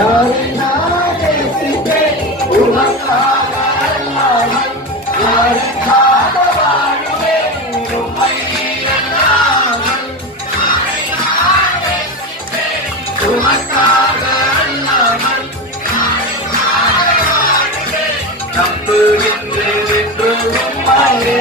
யாரை நான் நேசிப்பேன் உமக்காக அல்லாமல் யாருக்காக வாழ்வேன் உம்மை அல்லாமல் யாரை நான் நேசிப்பேன் உமக்காக அல்லாமல் யாருக்காக வாழ்வேன் நம்புகின்றேன் என்று உம்மையே.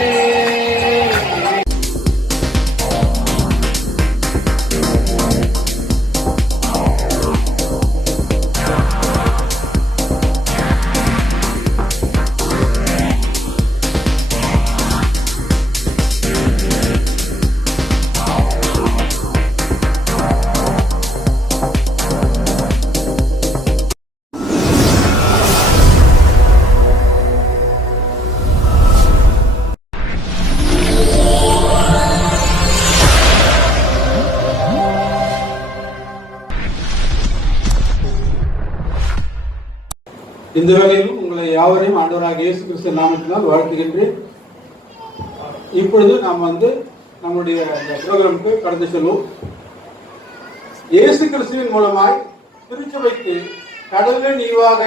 இந்த வேளையிலும் உங்களை யாவரையும் ஆண்டவராக இயேசு கிறிஸ்து நாமத்தினால் வாழ்த்துகின்றேன். இப்பொழுது நாம் நம்முடைய புரோகிராமுக்கு கடந்து செல்வோம். இயேசு கிறிஸ்துவின் மூலமாய் திருச்சபைக்கு கடலின் ஈவாக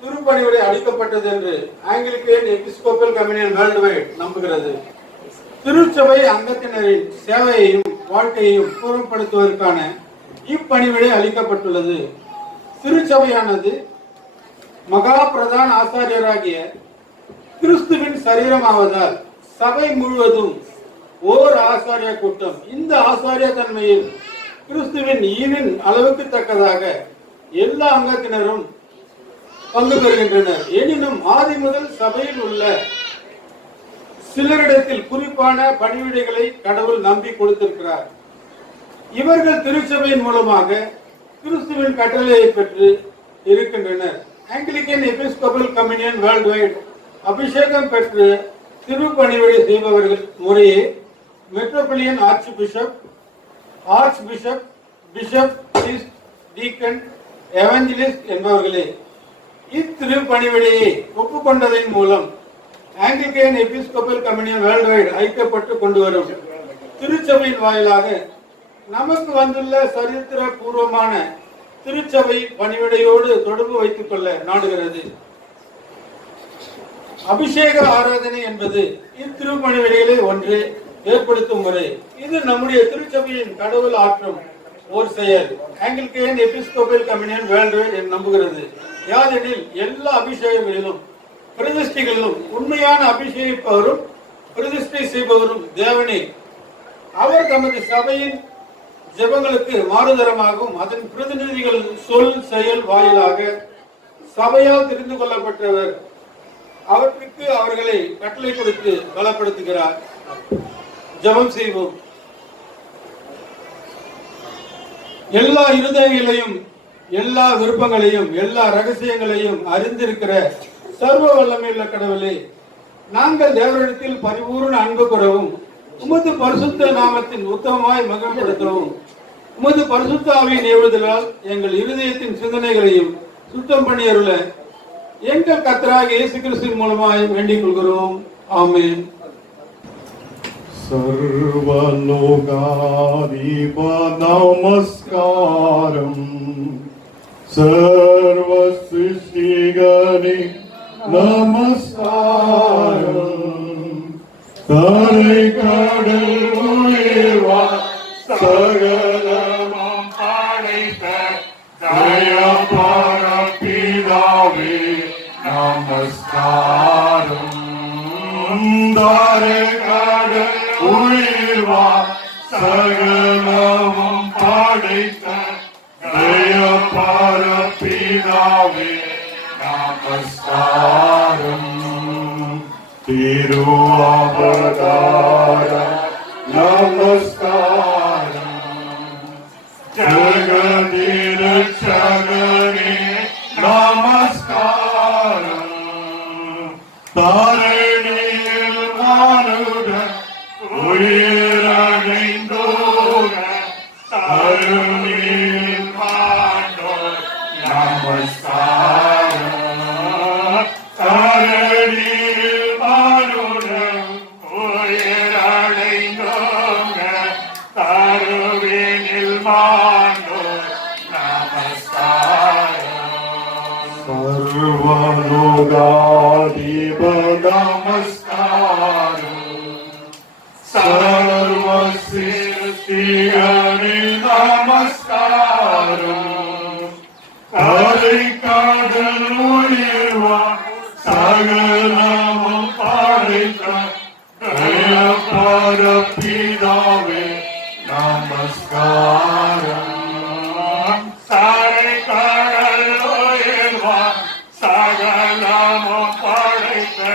திருப்பணிவிடை அளிக்கப்பட்டது என்று Anglican Episcopal Communion World white நம்புகிறது. திருச்சபை அங்கத்தினரின் சேவையையும் வாழ்க்கையையும் பூர்வப்படுத்துவதற்கான இப்பணிவிடை அளிக்கப்பட்டுள்ளது. திருச்சபையானது மகா பிரதான ஆசாரியராகிய கிறிஸ்துவின் சரீரமாவதால் சபை முழுவதும் ஓர் ஆசாரிய கூட்டம். இந்த ஆசாரிய தன்மையில் கிறிஸ்துவின் ஈவின் அளவுக்கு தக்கதாக எல்லா அங்கத்தினரும் பங்கு பெறுகின்றனர். எனினும் ஆதி முதல் சபையில் உள்ள சிலரிடத்தில் குறிப்பான பணிவிடைகளை கடவுள் நம்பி கொடுத்திருக்கிறார். இவர்கள் திருச்சபையின் மூலமாக கிறிஸ்துவின் கட்டளையை பெற்று இருக்கின்றனர். Anglican Episcopal Communion World Wide அபிஷேகம் பெற்று திருப்பணிவிடை செய்பவர்கள் முறையே metropolitan archbishop, bishop, priest, deacon, evangelist என்பவர்களே. இத்திருப்பணிவிடையை ஒப்புக்கொண்டதன் மூலம் Anglican Episcopal Communion World Wide ஐக்கியப்பட்டு கொண்டு வரும் திருச்சபையின் வாயிலாக நமக்கு வந்துள்ள சரித்திர பூர்வமான திருச்சபை பணிவிடையோடு தொடர்பு வைத்துக் கொள்ள நாடுகிறது. அபிஷேக ஆராதனை என்பது இத்திருப்பணிவிடைகளை ஒன்று ஏற்படுத்தும் முறை. இது நம்முடைய திருச்சபையின் கடவுள் ஆற்றும் ஓர் செயல். Anglican Episcopal Communion World white நம்புகிறது. யாதெனில் எல்லா அபிஷேகங்களிலும் பிரதிஷ்டைகளிலும் உண்மையான அபிஷேகிப்பவரும் பிரதிஷ்டை செய்பவரும் தேவனே. அவர் தமது சபையின் ஜெபங்களுக்கு மாறுதரமாகவும் அதன் பிரதிநிதிகள் சொல் செயல் வாயிலாக சபையால் தெரிந்து கொள்ளப்பட்டவர். அவற்றுக்கு அவர்களை கட்டளை கொடுத்து பலப்படுத்துகிறார். ஜெபம் செய்வோம். எல்லா இருதயங்களையும் எல்லா விருப்பங்களையும் எல்லா ரகசியங்களையும் அறிந்திருக்கிற சர்வ வல்லமையுள்ள கடவுளே, நாங்கள் தேவனிடத்தில் பரிபூர்ண அன்பு கூறவும் உமது பரிசுத்த நாமத்தின் உத்தமமாய் மகிமைப்படுத்தவும் உமது பரிசுத்த ஆவியின் ஏவுதலால் எங்கள் இருதயத்தின் சிந்தனைகளையும் சுத்தம் பண்ணி அருள எங்கள் கர்த்தராகிய இயேசு கிறிஸ்துவின் மூலமாய் வேண்டிக் கொள்கிறோம். ஆமென். सर्वलोकाधिप नमस्कारम् सर्वसृष्टिगणे नमस्कारम् तरै கடல் உயிர்வா சகலமும் படைத்த தயபார பிதாவே நமஸ்காரம். தரை கடல் உயிர்வா சகலமும் படைத்த தயபார பிதாவே நமஸ்காரம். திருவாவதாரம் நமஸ்காரம். ஜகதிரட்சகனே நமஸ்காரம். தாரணியில் மானுடன் உயிரடைந்தோர தருணியில் மாண்டோர் நமஸ்காரம். தாரணியில் மானுடன் உயிரடைந்தோர தருவினில் மாண்டோர் நமஸ்காரம். Sarvalogadhipa Namaskaram Sarva Sirtiyani Namaskaram Kali Kadal Uyirva Sagalamam Parika Daya Parapidave Namaskaram Sare Kadal Uyirva Sagalamam Parika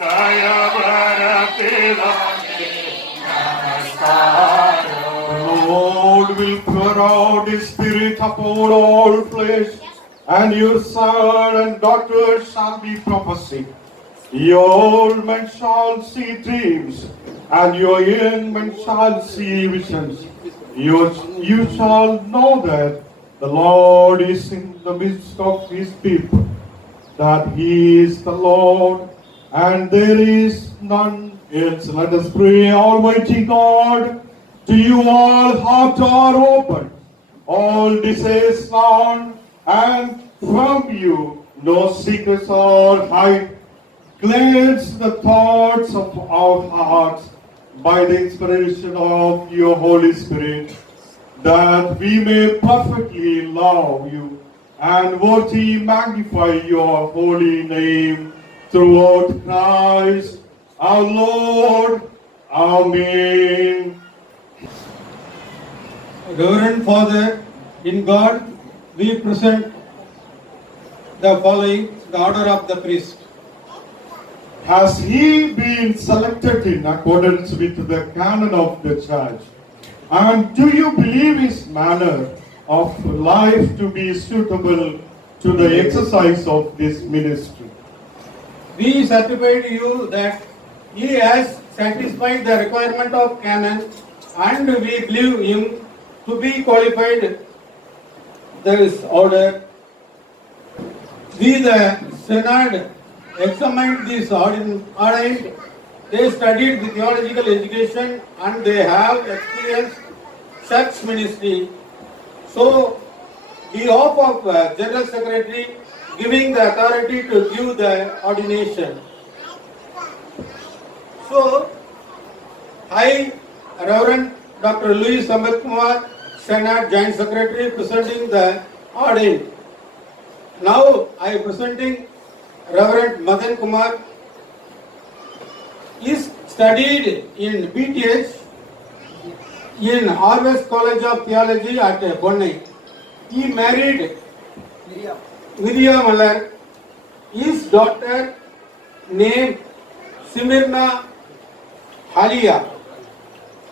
Daya Parapidave The Lord will pour out His Spirit upon all flesh, and your son and daughters shall be prophesying. Your old men shall see dreams, and your young men shall see visions. You shall know that the Lord is in the midst of His people, that He is the Lord, and there is none else. Let us pray. Almighty God, to you all hearts are open, all desires known, and from you no secrets are hid. Cleanse the thoughts of our hearts by the inspiration of your Holy Spirit, that we may perfectly love you and worthily magnify your holy name throughout Christ our Lord. Amen. Reverend Father, in God, we present the following, the order of the priest. Has he been selected in accordance with the canon of the church? And do you believe his manner of life to be suitable to the exercise of this ministry? We certify to you that he has satisfied the requirement of canon, and we believe him to be qualified this order. We, the Synod, examined this ordained. They studied the theological education and they have experienced church ministry. So, the office of General Secretary giving the authority to give the ordination. So, I, Reverend Dr. Louis Sambat Kumar, Synod Joint Secretary, presenting the ordained. Now, I am presenting Reverend Madan Kumar. He studied in BTH in Harvest College of Theology at Bonnai. He married Vidya Malar. His daughter named Simirna Halia.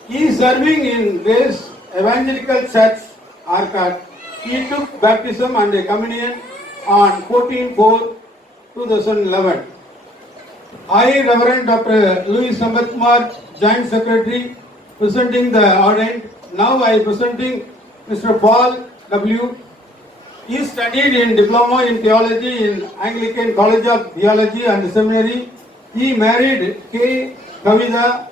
He is serving in Grace Evangelical Church, Arcot. He took baptism and communion on 14/4/2011. I, Reverend Dr. Louis Sambat Kumar, Joint Secretary, presenting the ordained. Now I presenting Mr. Paul W. He studied in Diploma in Theology in Anglican College of Theology and Seminary. He married K. Kavida.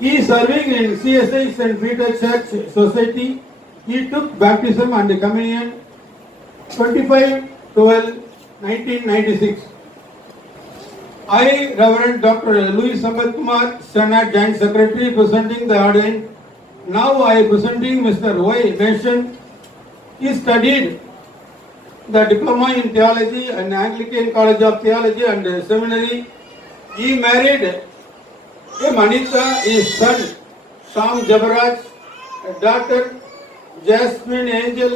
He is serving in CSI St. Peter Church Society. He took baptism and communion 25/12/1996. I, Reverend Dr. Louis Sambat Kumar, Synod Joint Secretary, presenting the ordained. Now I am presenting Mr. Y. Nation. He studied the Diploma in Theology and Anglican College of Theology and Seminary. He married Manita, his son Sam Jabaraj, daughter Jasmine Angel.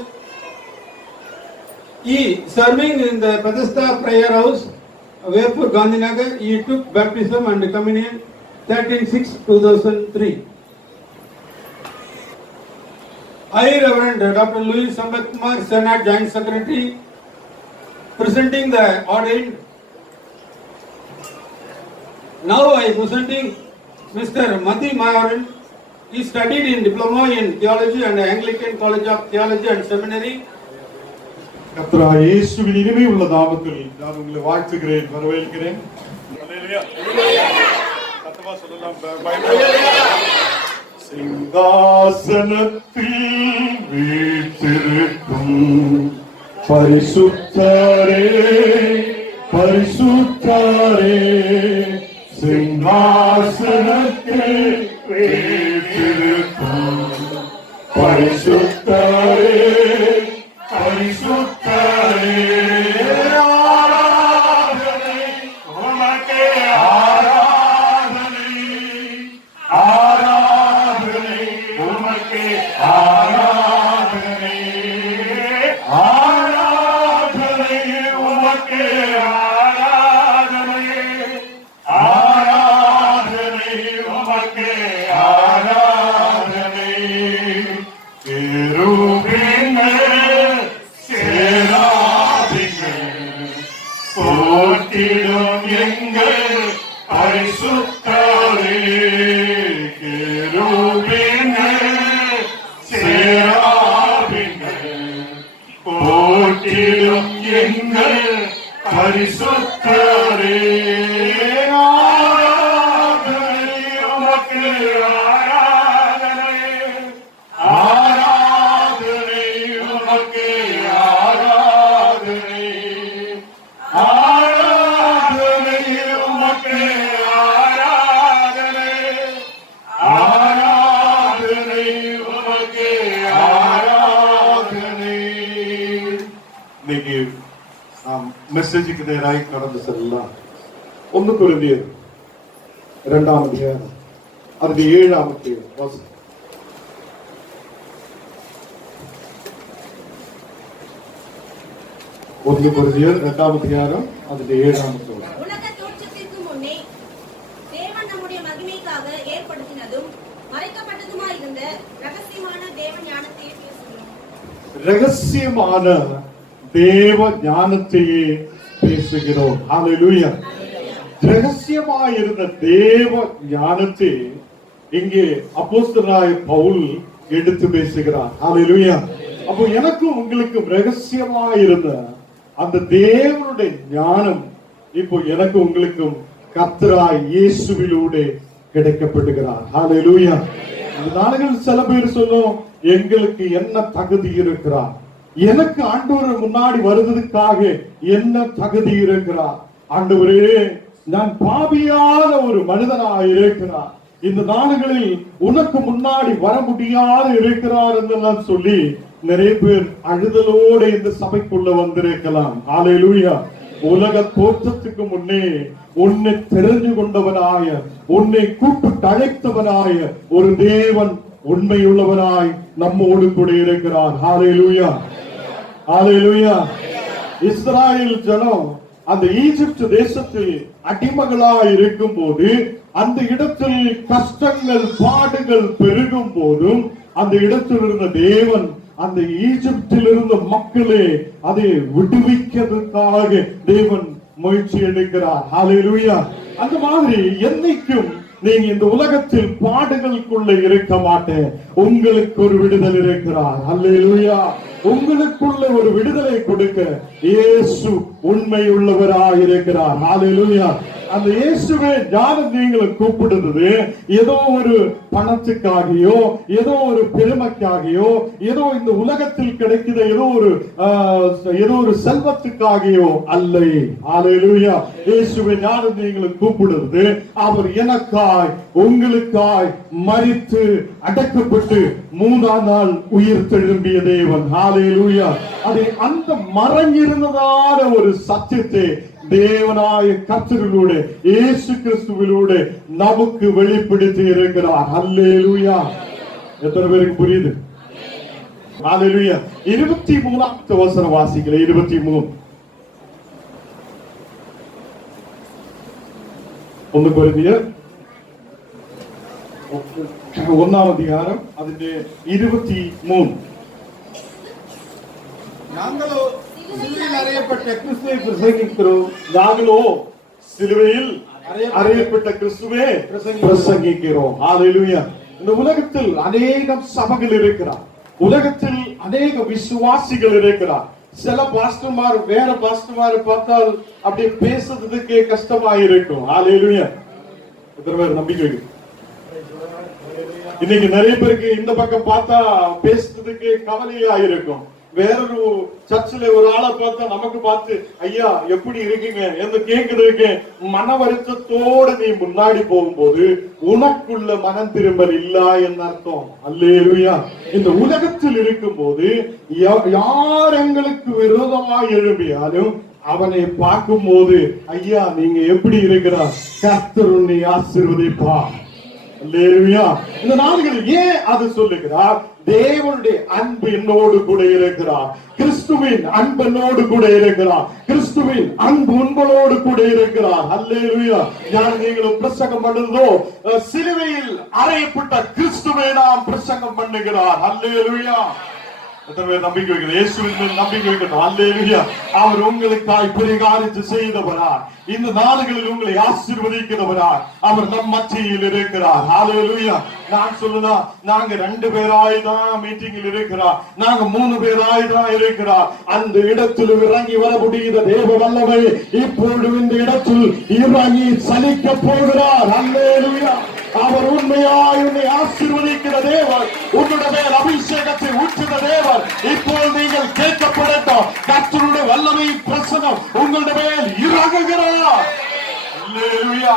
He serving in the Bethesda Prayer House, Vepur Gandhinagar. He took baptism and communion 13/6/2003. I, Reverend Dr. Louis Sambat Kumar, Synod Joint Secretary, presenting the ordained. Now I am presenting Mr. Mati Mayaran. He studied in Diploma in Theology and Anglican College of Theology and Seminary. கர்த்தராகிய இயேசுவின் இனிமையுள்ள நாமத்தில் நான் உங்களை வாழ்த்துகிறேன், வரவேற்கிறேன். சத்தமா சொல்லலாம். சிங்காசனத்தில் வீற்றிருக்கும் பரிசுத்தரே பரிசுத்தரே சிங்காசனத்தில் வீற்றிருக்கும் பரிசுத்தரே பரிசுத்தரே ஆராதனை உமக்கே ஆராதனை ஆராதனை உமக்கே ஆராதனை ஆராதனை உமக்கே ஆராதனை ஆராதனை உமக்கே ஆராதனை கேருபீன்கள் சேராபீன்கள் போற்றிடும் எங்கள் பரிசுத்தரே கேருபீன்கள் சேராபீன்கள் போற்றிடும் எங்கள் பரிசுத்தரே ஆராதனை உமக்கு ஆராதனை ஆராதனை உமக்கு ஆராதனை ஆராதனை உமக்கு ஆராதனை ஆராதனை உமக்கு ஆராதனை. இன்னைக்கு நாம் மெசேஜுக்கு நேராக கடந்து செல்லலாம். 1 கொரிந்தியர் 2ஆம் அதிகாரம் அது 7ஆம் வசனம். 1 கொரிந்தியர் 2ஆம் அதிகாரம் அது 7ஆம் வசனம். உலக தோற்றத்திற்கு முன்னே தேவன் நம்முடைய மகிமைக்காக ஏற்படுத்தினதும் மறைக்கப்பட்டதுமாயிருந்த ரகசியமான தேவ ஞானத்தையே பேசுகிறோம். ரகசியமான தேவ ஞானத்தையே பேசுகிறோம். ஹalleluya. ரகசியமாயிருந்த தேவ ஞானத்தை இங்கே அப்போஸ்தலனாய பவுல் எடுத்து பேசுகிறார். ஹalleluya. அப்போ எனக்கும் உங்களுக்கும் ரகசியமாயிருந்த அந்த தேவனுடைய ஞானம் இப்போ எனக்கு உங்களுக்கும் கர்த்தராய் இயேசுவிலூடே கிடைக்கப்படுகிறார். ஹalleluya. இந்த நாடுகள் சில பேர் சொல்லும், எங்களுக்கு என்ன தகுதி இருக்கிறார், எனக்கு ஆண்டவர் முன்னாடி வருவதற்காக என்ன தகுதி இருக்கிறார், ஆண்டவரே நான் பாவியான ஒரு மனிதனாக இருக்கிறார், இந்த நாடுகளில் உனக்கு முன்னாடி வர முடியாது இருக்கிறார் என்றெல்லாம் சொல்லி நிறைய பேர் அழுதலோடு இந்த சபைக்குள்ள வந்திருக்கலாம். ஹalleluya. உலக தோற்றத்துக்கு முன்னே உன்னை தெரிந்து கொண்டவனாய, உன்னை கூப்பிட்டு அழைத்தவனாய ஒரு தேவன் உண்மையுள்ளவனாய் நம்மோடு கூட இருக்கிறார். ஹalleluya. ஹalleluya. இஸ்ராயேல் ஜனம் அந்த ஈஜிப்ட் தேசத்தில் அடிமைகளாய் இருக்கும் போது, அந்த இடத்தில் கஷ்டங்கள் பாடுகள் பெருகும் போதும் அந்த இடத்தில் இருந்த தேவன் அந்த ஈஜிப்தில் இருந்த மக்களே அதை விடுவிக்கிறதுக்காக தேவன் முயற்சி எடுக்கிறார். ஹalleluya. அந்த மாதிரி என்னைக்கும் நீங்க இந்த உலகத்தில் பாடுகளுக்குள்ள இருக்க மாட்டேன், உங்களுக்கு ஒரு விடுதலை இருக்கிறார். ஹalleluya. உங்களுக்குள்ள ஒரு விடுதலை கொடுக்க இயேசு உண்மை உள்ளவராக இருக்கிறார். ஹalleluya. அந்த இயேசுவே ஞானம் நீங்களை கூப்பிடுறது ஏதோ ஒரு பணத்துக்காகியோ, ஏதோ ஒரு பெருமைக்காகியோ, ஏதோ இந்த உலகத்தில் கிடைக்கிற ஏதோ ஒரு செல்வத்துக்காகியோ அல்ல. ஹalleluya. இயேசுவே ஞானம் நீங்களை கூப்பிடுறது அவர் எனக்காய் உங்களுக்காய் மரித்து அடக்கப்பட்டு 3ஆம் நாள் உயிர் தெழும்பிய தேவன். ஹalleluya. அது அந்த மறைஞ்சிருந்ததான ஒரு சத்தியத்தை தேவனாய கர்த்தரிலூടെ இயேசு கிறிஸ்துவிலூടെ நமக்கு வெளிப்படுத்தி இருக்கிறார். ஹalleluya. எத்தனை பேருக்கு புரியுது? ஹalleluya. 23ஆம் வசனம் வாசிக்கல. 23 1 கொரிந்தியர் 1ஆம் அதிகாரம் അതിന്റെ 23. நாங்களோ சிலுவையில் அறையப்பட்ட கிறிஸ்துவை பிரசங்கிக்கிறோம். நாங்களோ சிலுவையில் அறையப்பட்ட கிறிஸ்துவே பிரசங்கிக்கிறோம். ஹalleluya. இந்த உலகத்தில் அநேகம் சபைகள் இருக்கிறார், உலகத்தில் அநேக விசுவாசிகள் இருக்கிறார். சில பாஸ்டர்மார் வேற பாஸ்டர்மாரை பார்த்தால் அப்படியே பேசுறதுக்கு கஷ்டமா இருக்கும். ஹalleluya. எத்தனை பேர் நம்பிக்கை இருக்கு? இன்னைக்கு நிறைய பேருக்கு இந்த பக்கம் பார்த்தா பேசுறதுக்கு கவலையா இருக்கும். வேறொரு சர்ச்சில் ஒரு ஆளை பார்த்தா நமக்கு பார்த்து ஐயா எப்படி இருக்கீங்க என்று கேட்கிறதுக்கு மன வருத்தத்தோடு நீ முன்னாடி போகும்போது உனக்குள்ள மனம் திரும்பல் இல்ல என்ன அர்த்தம்? அல்லேலூயா. இந்த உலகத்தில் இருக்கும் போது யார் எங்களுக்கு விரோதமாய் எழும்பியாலும் அவனை பார்க்கும் போது ஐயா நீங்க எப்படி இருக்கிறார், கர்த்தர் உன்னை ஆசீர்வதிப்பார். அல்லேலூயா. இந்த நாடுகளில் ஏன் அது சொல்லுகிறார்? தேவனுடைய அன்பு என்னோடு கூட இருக்கிறார், கிறிஸ்துவின் அன்பு என்னோடு கூட இருக்கிறார், கிறிஸ்துவின் அன்பு உங்களோடு கூட இருக்கிறார். அல்லேலூயா. நான் நீங்களும் பிரசங்கம் பண்ணுதோ சிலுவையில் அறையப்பட்ட கிறிஸ்துவை நாம் பிரசங்கம் பண்ணுகிறார். அல்லேலூயா. நம்பிக்கை வைக்கிறது, இயேசுவின் நம்பிக்கை வைக்கணும். அல்லேலூயா. அவர் உங்களுக்காய் பரிகாரித்து செய்தவரா, இந்த நாடுகளில் உங்களை ஆசீர்வதிக்கிறவரா, அவர் நம் மத்தியில் இருக்கிறார். அல்லேலூயா. நான் சொல்லலாம், நாங்க 2 பேராய் தான் மீட்டிங்கில் இருக்கிறார், நாங்க 3 பேராய் தான் இருக்கிறார். அந்த இடத்தில் இறங்கி வர முடியாத தேவ வல்லமை இப்பொழுது இந்த இடத்தில் இறங்கி சலிக்க போகிறார். அல்லேலூயா. அவர் உண்மையாய் உன்னை ஆசீர்வதிக்கிற தேவர், உன்னுடைய மேல் அபிஷேகத்தை ஊற்றுகிற தேவர். இப்போது நீங்கள் கேட்கப்படட்டும், கர்த்தருடைய வல்லமை பிரசனம் உங்களுடைய மேல் இறங்குகிறார். அல்லேலூயா.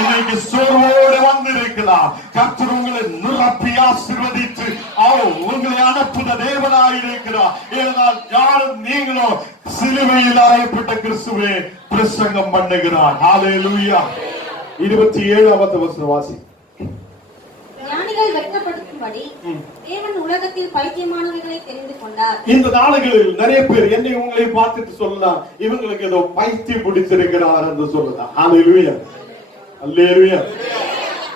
இன்னைக்கு சோர்வோடு வந்திருக்கலாம், கர்த்தர் உங்களை நிரப்பி ஆசீர்வதித்து அவர் உங்களை அனுப்புத தேவனாய் இருக்கிறார். ஏனென்றால் யாரும் நீங்களோ சிலுவையில் அறையப்பட்ட கிறிஸ்துவே பிரசங்கம் பண்ணுகிறார். அல்லேலூயா. 27வது வசனம் வாசி. ஞானிகள் வெட்கப்படுத்தும்படி தேவன் உலகத்தில் பைத்தியமானவர்களை தெரிந்து கொண்டார். இந்த நாடுகளில் நிறைய பேர் என்னை உங்களை பார்த்துட்டு சொல்லலாம், இவங்களுக்கு ஏதோ பைத்தியம் பிடிச்சிருக்கிறார் என்று சொல்லலாம். அல்லேலூயா. அல்லேலூயா.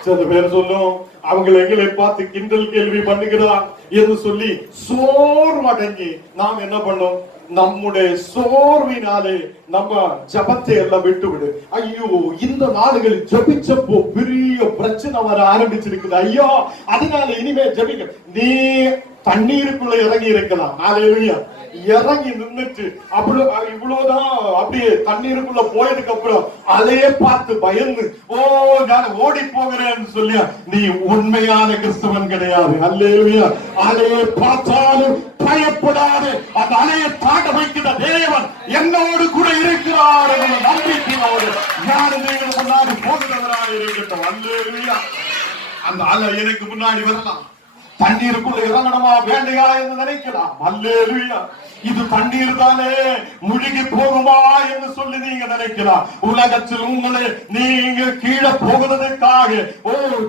சில பேர் சொல்லும் அவங்க எங்களை பார்த்து கிண்டல் கேள்வி பண்ணுகிறார் என்று சொல்லி சோர்வடைஞ்சி நாம் என்ன பண்ணோம்? நம்முடைய சோர்வினாலே நம்ம ஜபத்தை எல்லாம் விட்டு விடு. ஐயோ இந்த நாடுகளில் ஜபிச்சப்போ பெரிய பிரச்சனை வர ஆரம்பிச்சிருக்குது ஐயா, அதனால இனிமே ஜபிக்க. நீ தண்ணீருக்குள்ள இறங்கி இருக்கலாம். அல்லேலூயா. இறங்கி நின்னுட்டு இவ்வளவுதான் அப்படியே தண்ணீருக்குள்ள போயதுக்கு அப்புறம் அலையே பார்த்து பயந்து நான் ஓடி போகிறேன்னு சொல்லி நீ உண்மையான கிறிஸ்தவன் கிடையாது. அல்லேலூயா. அலையை பார்த்தாலும் பயப்படாது, அந்த அலையை தாண்ட வைக்கிற தேவன் என்னோடு கூட இருக்கிறார் என்ற நம்பிக்கையோடு யாரு நீங்கள் முன்னாடி போகிறவராக இருக்கட்டும். அல்லேலூயா. அந்த அலை எனக்கு முன்னாடி வரலாம், தண்ணீருக்குள்ள இறங்கணுமா வேண்டையா என்று நினைக்கலாம். அல்லேலூயா. இது தண்ணீர் தானே, முழுகி போகுமா என்று சொல்லி நீங்க நினைக்கலாம். உலகத்தில் உங்களை நீங்க கீழே போகிறதுக்காக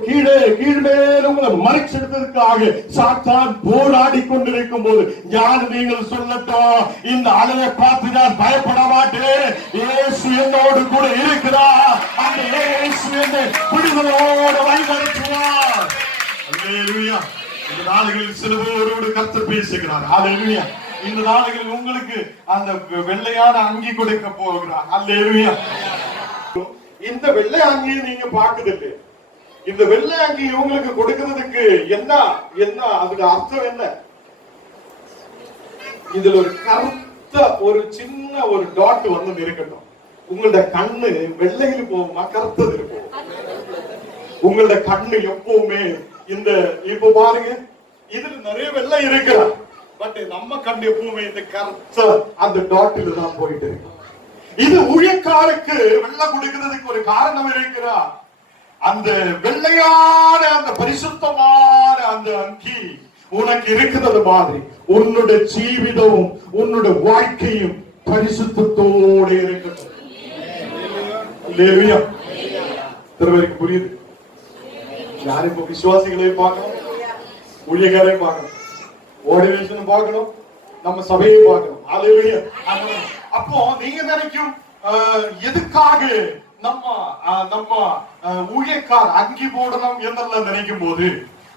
கீழ்மேல் உங்களை மறைச்செடுத்ததுக்காக சாத்தான் போராடி கொண்டிருக்கும் போது யார் நீங்கள் சொல்லட்டும், இந்த அலையை பார்த்து நான் பயப்பட மாட்டேன், இயேசு என்னோடு கூட இருக்கிறார், அந்த இயேசு என்னை விடுதலோடு வழிநடத்துவார். அல்லேலூயா. இந்த நாடுகளில் சிலுவையோடு கர்த்தர் பேசுகிறார். அல்லேலூயா. இந்த நாடுகளில் உங்களுக்கு அந்த வெள்ளையான அங்கி கொடுக்க போகிறார். அல்லேலூயா. இந்த வெள்ளை அங்கியை நீங்க பார்க்குதில்லை. இந்த வெள்ளை அங்கி உங்களுக்கு கொடுக்கிறதுக்கு என்ன என்ன அதுக்கு அர்த்தம் என்ன? இதுல ஒரு கருத்த ஒரு சின்ன ஒரு டாட் வந்து இருக்கட்டும். உங்களோட கண்ணு வெள்ளையில் போகுமா கருத்தது இருக்கும்? உங்களோட கண்ணு எப்பவுமே இந்த இப்ப பாருங்க, இதுல நிறைய வெள்ளை இருக்கிறார், பட் நம்ம கண்ணு எப்பவுமே இந்த கருத்த அந்த டாட்டில் தான் போயிட்டு இருக்கு. இது ஊழியக்காரருக்கு வெள்ளை கொடுக்கிறதுக்கு ஒரு காரணம் இருக்கிறார். அந்த வெள்ளையான அந்த பரிசுத்தமான அந்த அங்கி உனக்கு இருக்கிறது மாதிரி உன்னுடைய ஜீவிதமும் உன்னுடைய வாழ்க்கையும் பரிசுத்தத்தோடு இருக்கட்டும். திருவருக்கு புரியுது? யாரும் இப்ப விசுவாசிகளை பார்க்கணும், ஊழியக்காரை பார்க்கணும், ஆர்டினேஷன் பார்க்கணும், நம்ம சபையை பார்க்கணும். அல்லேலூயா. அப்போ நீங்க நினைக்கும் எதுக்காக நம்ம நம்ம ஊழியக்கார் அங்கி போடணும் என்றெல்லாம் நினைக்கும் போது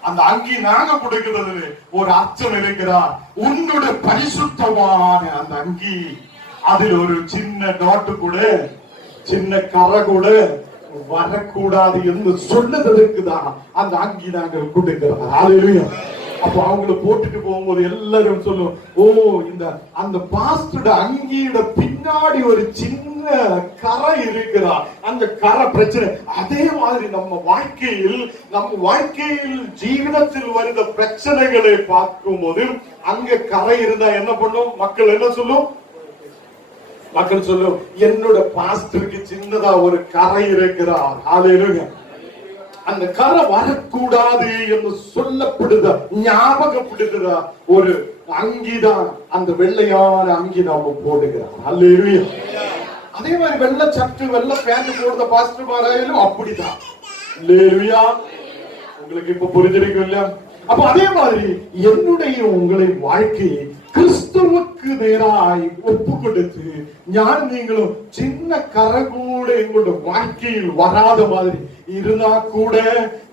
அந்த அங்கி நாங்க கொடுக்கிறது ஒரு அர்த்தம் இருக்கிறார். உன்னுடைய பரிசுத்தமான அந்த அங்கி அதில் ஒரு சின்ன டாட்டு கூட சின்ன கரை கூட வரக்கூடாது என்று சொன்னதற்கு தான் அந்த அங்கி நாங்கள் கொடுக்கிறோம். அல்லேலூயா. அப்ப அவங்களை போட்டுட்டு போகும்போது எல்லாரும் சொல்லுவோம், ஓ இந்த அந்த பாஸ்டரோட அங்கியோட பின்னாடி ஒரு சின்ன சின்ன கரை இருக்கிறா, அந்த கரை பிரச்சனை. அதே மாதிரி நம்ம வாழ்க்கையில் ஜீவிதத்தில் வருகிற பிரச்சனைகளை பார்க்கும் போது அங்க கரை இருந்தா என்ன பண்ணும்? மக்கள் என்ன சொல்லும்? மக்கள் சொல்லும், என்னோட பாஸ்டருக்கு சின்னதா ஒரு கரை இருக்கிறார். ஹல்லேலூயா. அந்த கரை வரக்கூடாது என்று சொல்லப்படுத, ஞாபகப்படுத்துற ஒரு அங்கிதான் அந்த வெள்ளையான அங்கி நாம போடுகிறார். ஹல்லேலூயா. அதே மாதிரி வெள்ளை சட்டு வெள்ளை பேண்ட் போடுற பாஸ்டர்மாராயிலும் அப்படிதான். ஹல்லேலூயா. உங்களுக்கு இப்ப புரிஞ்சிருக்கும் இல்லையா? அப்ப அதே மாதிரி என்னுடைய உங்களை வாழ்க்கையை கிறிஸ்துவுக்கு நேராய் ஒப்பு கொடுத்து ஞான் நீங்களும் சின்ன கரை கூட எங்களுடைய வாழ்க்கையில் வராத மாதிரி இருந்தா கூட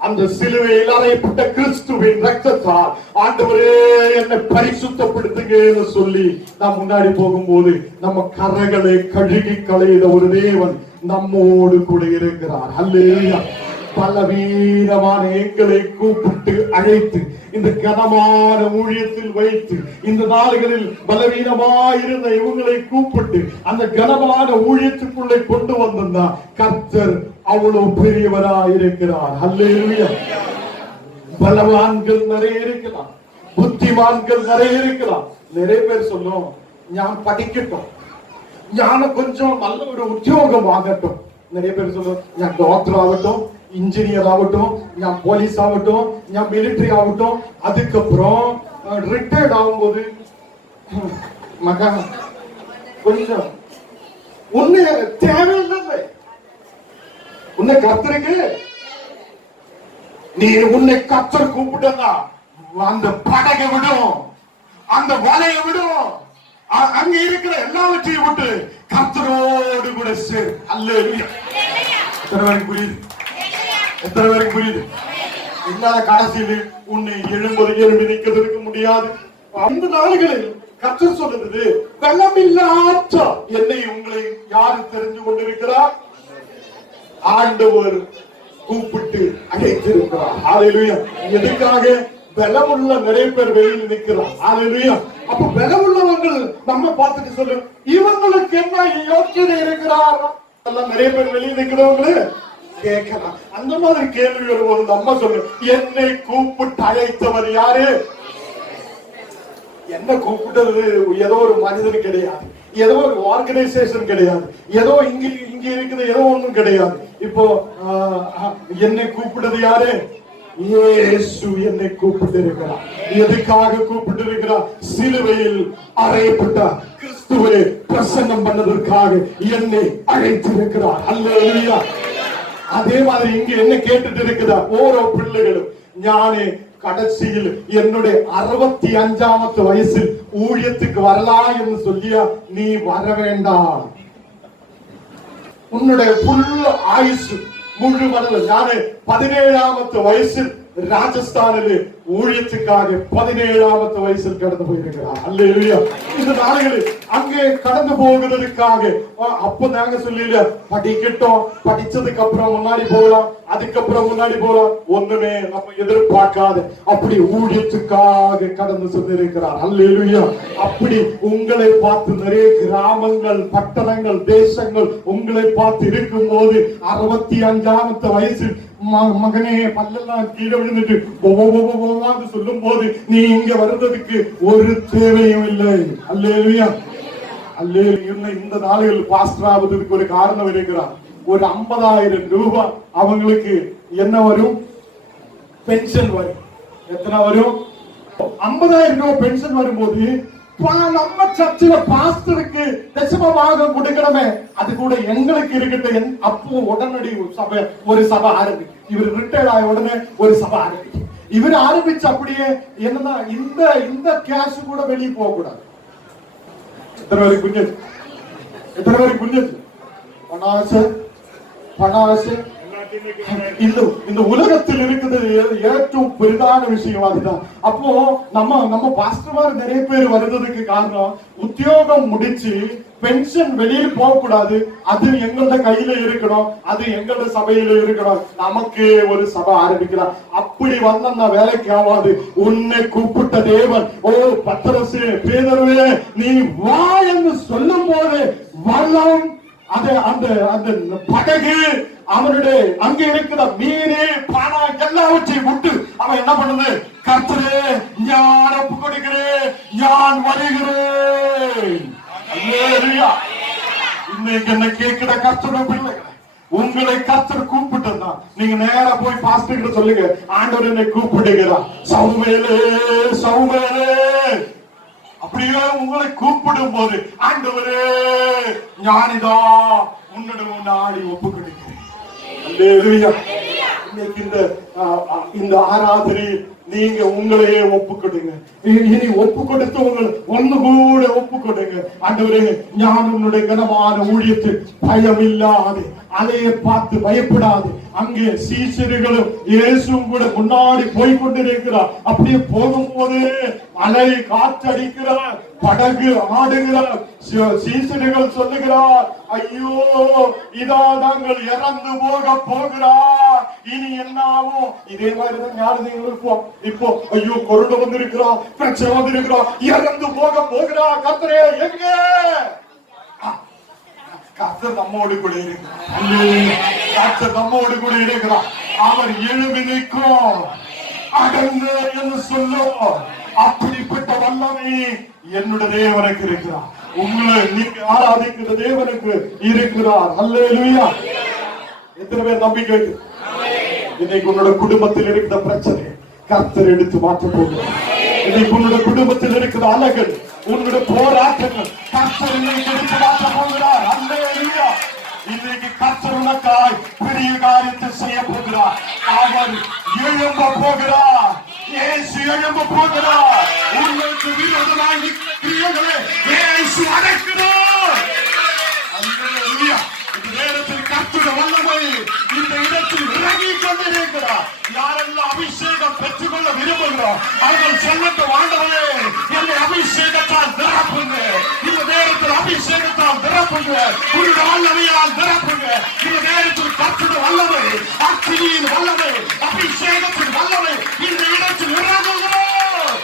அந்த சிலுவையில் அறையப்பட்ட கிறிஸ்துவின் ரத்தத்தால் ஆண்டவரே என்னை பரிசுத்தப்படுத்துங்க சொல்லி நாம் முன்னாடி போகும்போது நம்ம கரைகளை கழுகி களையிற ஒரு தேவன் நம்மோடு கூட இருக்கிறார். அல்லேலூயா. பலவீனமான எங்களை கூப்பிட்டு அழைத்து இந்த கனமான ஊழியத்தில் வைத்து இந்த நாடுகளில் பலவீனமாயிருந்த இவங்களை கூப்பிட்டு அந்த கனமான ஊழியத்துக்குள்ளே கொண்டு வந்தா கர்த்தர் அவ்வளவு பெரியவராயிருக்கிறார். அல்லேலூயா. பலவான்கள் நிறைய இருக்கலாம், புத்திமான்கள் நிறைய இருக்கலாம். நிறைய பேர் சொல்லும், ஞான் படிக்கட்டும், ஞான கொஞ்சம் நல்ல ஒரு உத்தியோகம் ஆகட்டும். நிறைய பேர் சொல்லும், ஞான் டாக்டர் ஆகட்டும், இன்ஜினியர் ஆகட்டும், ஞான் போலீஸ் ஆகட்டும், ஞான் மிலிட்டரி ஆகட்டும். அதுக்கப்புறம் ரிட்டையர்ட் ஆகும்போது மகா கொஞ்சம் உன்னை தேவையில்லை, உன்னை கர்த்தருக்கு நீ உன்னை கர்த்தர் கூப்பிட்டா அந்த படகை விடும், அந்த வலையை விடும், அங்க இருக்கிற எல்லாவற்றையும் விட்டு கர்த்தரோடு கூட சேர். அல்லேலூயா. எத்தனை பேருக்கு புரியுது? எத்தனை பேருக்கு புரியுது? இல்லாத கடைசியில் உன்னை எழும்பி நிற்கிறதுக்கு முடியாது. அந்த நாடுகளில் கர்த்தர் சொல்லுது, வெள்ளமில்லாற்ற என்னை உங்களை யாரு தெரிஞ்சு கொண்டிருக்கிறார்? ஆண்டவர் கூப்பிட்டு அழைத்திருக்கிறார். ஹல்லேலூயா. எதுக்காக? பலமுள்ள நிறைய பேர் வெளியில் நிற்கிறார். ஹல்லேலூயா. அப்ப பலமுள்ளவர்கள் நம்ம பார்த்துட்டு சொல்லு, இவங்களுக்கு என்ன யோக்கியதை இருக்கிறார்? எல்லாம் நிறைய பேர் வெளியில் நிற்கிறவங்களே கேட்கலாம். அந்த மாதிரி கேள்வி வரும்போது நம்ம சொல்லு, என்னை கூப்பிட்டு அழைத்தவர் யாரு? என்ன கூப்பிட்டது ஏதோ ஒரு மனிதன் கிடையாது, ஏதோ ஒரு ஆர்கனைசேஷன் கிடையாது, ஏதோ இங்க இருக்குது ஏதோ ஒண்ணும் கிடையாது. இப்போ என்னை கூப்பிட்டது யாரு? இயேசு என்னை கூப்பிட்டு இருக்கிறார். எதுக்காக கூப்பிட்டு இருக்கிறார்? சிலுவையில் அறையப்பட்ட கிறிஸ்துவை பிரசன்னம் பண்ணதற்காக என்னை அழைத்திருக்கிறார். அல்லேலூயா. அதே மாதிரி இங்க என்ன கேட்டுட்டு இருக்குதா? ஓரோ பிள்ளைகளும் ஞானே கடைசியில் என்னுடைய 65வது வயசில் ஊழியத்துக்கு வரலாம் என்று சொல்லியா? நீ வர வேண்டாம். உன்னுடைய புல் ஆயுசு முழு வரல. ஞானே 17வது வயசில் ராஜஸ்தானில் ஊழியத்துக்காக 17வது வயசில் கடந்து போயிருக்கிறார். அல்லேலூயா. இந்த நாடுகளில் அங்கே கடந்து போகிறதுக்காக அப்ப நாங்க சொல்லல, படிக்கட்டும், படிச்சதுக்கு அப்புறம் முன்னாடி போகலாம், அதுக்கப்புறம் முன்னாடி போகலாம், ஒண்ணுமே நம்ம எதிர்பார்க்காத அப்படி ஊழியத்துக்காக கடந்து சொல்லியிருக்கிறார். அல்லேலூயா. அப்படி உங்களை பார்த்து நிறைய கிராமங்கள், பட்டணங்கள், தேசங்கள் உங்களை பார்த்து இருக்கும் போது 65வது வயசில் மகனே பல்லெல்லாம் கீழே விழுந்துட்டு சொல்லும் போது நீ இங்க வர்றதுக்கு ஒரு தேவையும் இல்லை. அல்லேலூயா. அல்லேலூயா. இந்த நாடுகள் பாஸ்டர் ஆவதற்கு ஒரு காரணம் இருக்கிறார். ஒரு 50,000 ரூபாய் அவங்களுக்கு என்ன வரும்? பென்ஷன் வரும். எத்தனை வரும்? 50,000 ரூபாய் பென்ஷன் வரும்போது நம்ம சர்ச்சில பாஸ்டருக்கு தசமமாக கொடுக்கணுமே, அது கூட எங்களுக்கு இருக்கட்டும். அப்போ உடனடி ஒரு சபை ஆரம்பிக்கும். இவர் ரிட்டையர்ட் ஆய உடனே ஒரு சபை ஆரம்பிக்கும். இவர் ஆரம்பிச்சு அப்படியே என்னன்னா இந்த கேஷ் கூட வெளியே போக கூடாது. எத்தனை பேருக்கு புரிஞ்சது? எத்தனை பேருக்கு புரிஞ்சது? பணாசை இந்த உலகத்தில் இருக்குது ஏற்றும் பெரிதான விஷயம் அதுதான். அப்போ நம்ம பாஸ்டர்மார் நிறைய பேர் வருவதற்கு காரணம், உத்தியோகம் முடிச்சு பென்ஷன் வெளியில் போக கூடாது, அது எங்களோட கையில இருக்கணும், அது எங்களோட சபையில இருக்கணும், நமக்கு ஒரு சபை ஆரம்பிக்கலாம். அப்படி வந்த வேலைக்கு ஆகாது. உன்னை கூப்பிட்ட தேவன், ஓ பத்திரசே பேதருவே நீ வா என்று சொல்லும் போது வல்லம் அந்த அந்த அந்த படகு அவனுடைய அங்க இருக்கிற மீனே பணம் எல்லாவற்றையும் விட்டு அவன் என்ன பண்ணுது? கர்த்தரே ஞான் ஒப்பு கொடுக்கிறேன், ஞான் வருகிறேன். அல்லேலூயா. இன்னைக்கு என்ன கேட்கிற கர்த்தருடைய பிள்ளைகளை, உங்களை கர்த்தர் கூப்பிட்டா நீங்க நேரா போய் பாஸ்டர் கிட்ட சொல்லுங்க, ஆண்டவர் என்னை கூப்பிடுகிறார், சௌமேலே சௌமேலே. அப்படியே உங்களை கூப்பிடும் போது ஆண்டவரே ஞானிதான் உன்னிடம் நாடி ஒப்பு கொடுக்கிறேன். அல்லேலூயா. இன்னைக்கு இந்த ஆராதனை நீங்க உங்களையே ஒப்பு கொடுங்க. இனி ஒப்பு கொடுத்து உங்களை ஒன்னு கூட ஒப்பு கொடுங்க. ஆண்டவரே ஞான் உன்னுடைய கனமான ஊழியத்தில் பயம் இல்லாது, அதையே பார்த்து பயப்படாது. அங்கே சீசர்களும் இயேசுவும் கூட முன்னாடி போய் கொண்டிருக்கிறார். அப்படியே போகும்போது அலை காற்றடிக்கிறார், படகு ஆடுகிறார். சீசர்கள் சொல்லுகிறார், ஐயோ இதா நாங்கள் இறந்து போக போகிறார், இனி என்ன ஆகும்? இதே மாதிரிதான் ஞானதையும் இருப்போம். இப்போ ஐயோ கொரோனா வந்திருக்கிறோம், பிரச்சனை வந்திருக்கிறோம், இறந்து போக போகிறார். கர்த்தரே எங்கே? கர்த்தர் நம்மோடு கூட இருக்கிறார். கர்த்தர் நம்மோடு கூட இருக்கிறார். அவர் எழுதி நிற்கும், அடங்கு என்று சொல்லும். அப்படிப்பட்ட வல்லமை என்னுடைய தேவனுக்கு இருக்கிறார். உங்களை நீங்க ஆராதிக்கிற தேவனுக்கு இருக்கிறார். அல்லேலூயா. எத்தனை பேர் நம்பிக்கை? இன்னைக்கு உன்னோட குடும்பத்தில் இருக்கிற பிரச்சனை கர்த்தர் எடுத்து மாற்ற போகிறார். இன்னைக்கு உன்னோட குடும்பத்தில் இருக்கிற அலகல், உன்னுடைய போராட்டங்கள் கர்த்தர் இன்னைக்கு எடுத்து மாற்ற போகிறார். அல்லேலூயா. இன்னைக்கு கர்த்தர் உனக்காய் பெரிய காரியத்தை செய்ய போகிறார். அவர் எழும்ப போகிறார். இயேசு எழும்ப போகிறார். உங்களுக்கு விரோதமாக கிரியைகளை இயேசு அடக்குகிறார். அல்லேலூயா. இந்த நேரத்தில் கர்த்தருடைய வல்லமை இந்த இடத்தில் இறங்கிக் கொண்டிருக்கிறார். யாரெல்லாம் அபிஷேகம் பெற்றுக்கொள்ள விரும்புகிறோம் அவர்கள் சொல்லட்டும், ஆண்டவரே என்னை அபிஷேகத்தால் நிரப்புங்க. இந்த நேரத்தில் அபிஷேகத்தால் நிரப்புங்க, உங்களுடைய வல்லமையால் நிரப்புங்க. இந்த நேரத்தில் கர்த்தருடைய வல்லமை, அக்கினியின் வல்லமை, அபிஷேகத்தின் வல்லமை இந்த இடத்தில் இறங்குகிறோம்.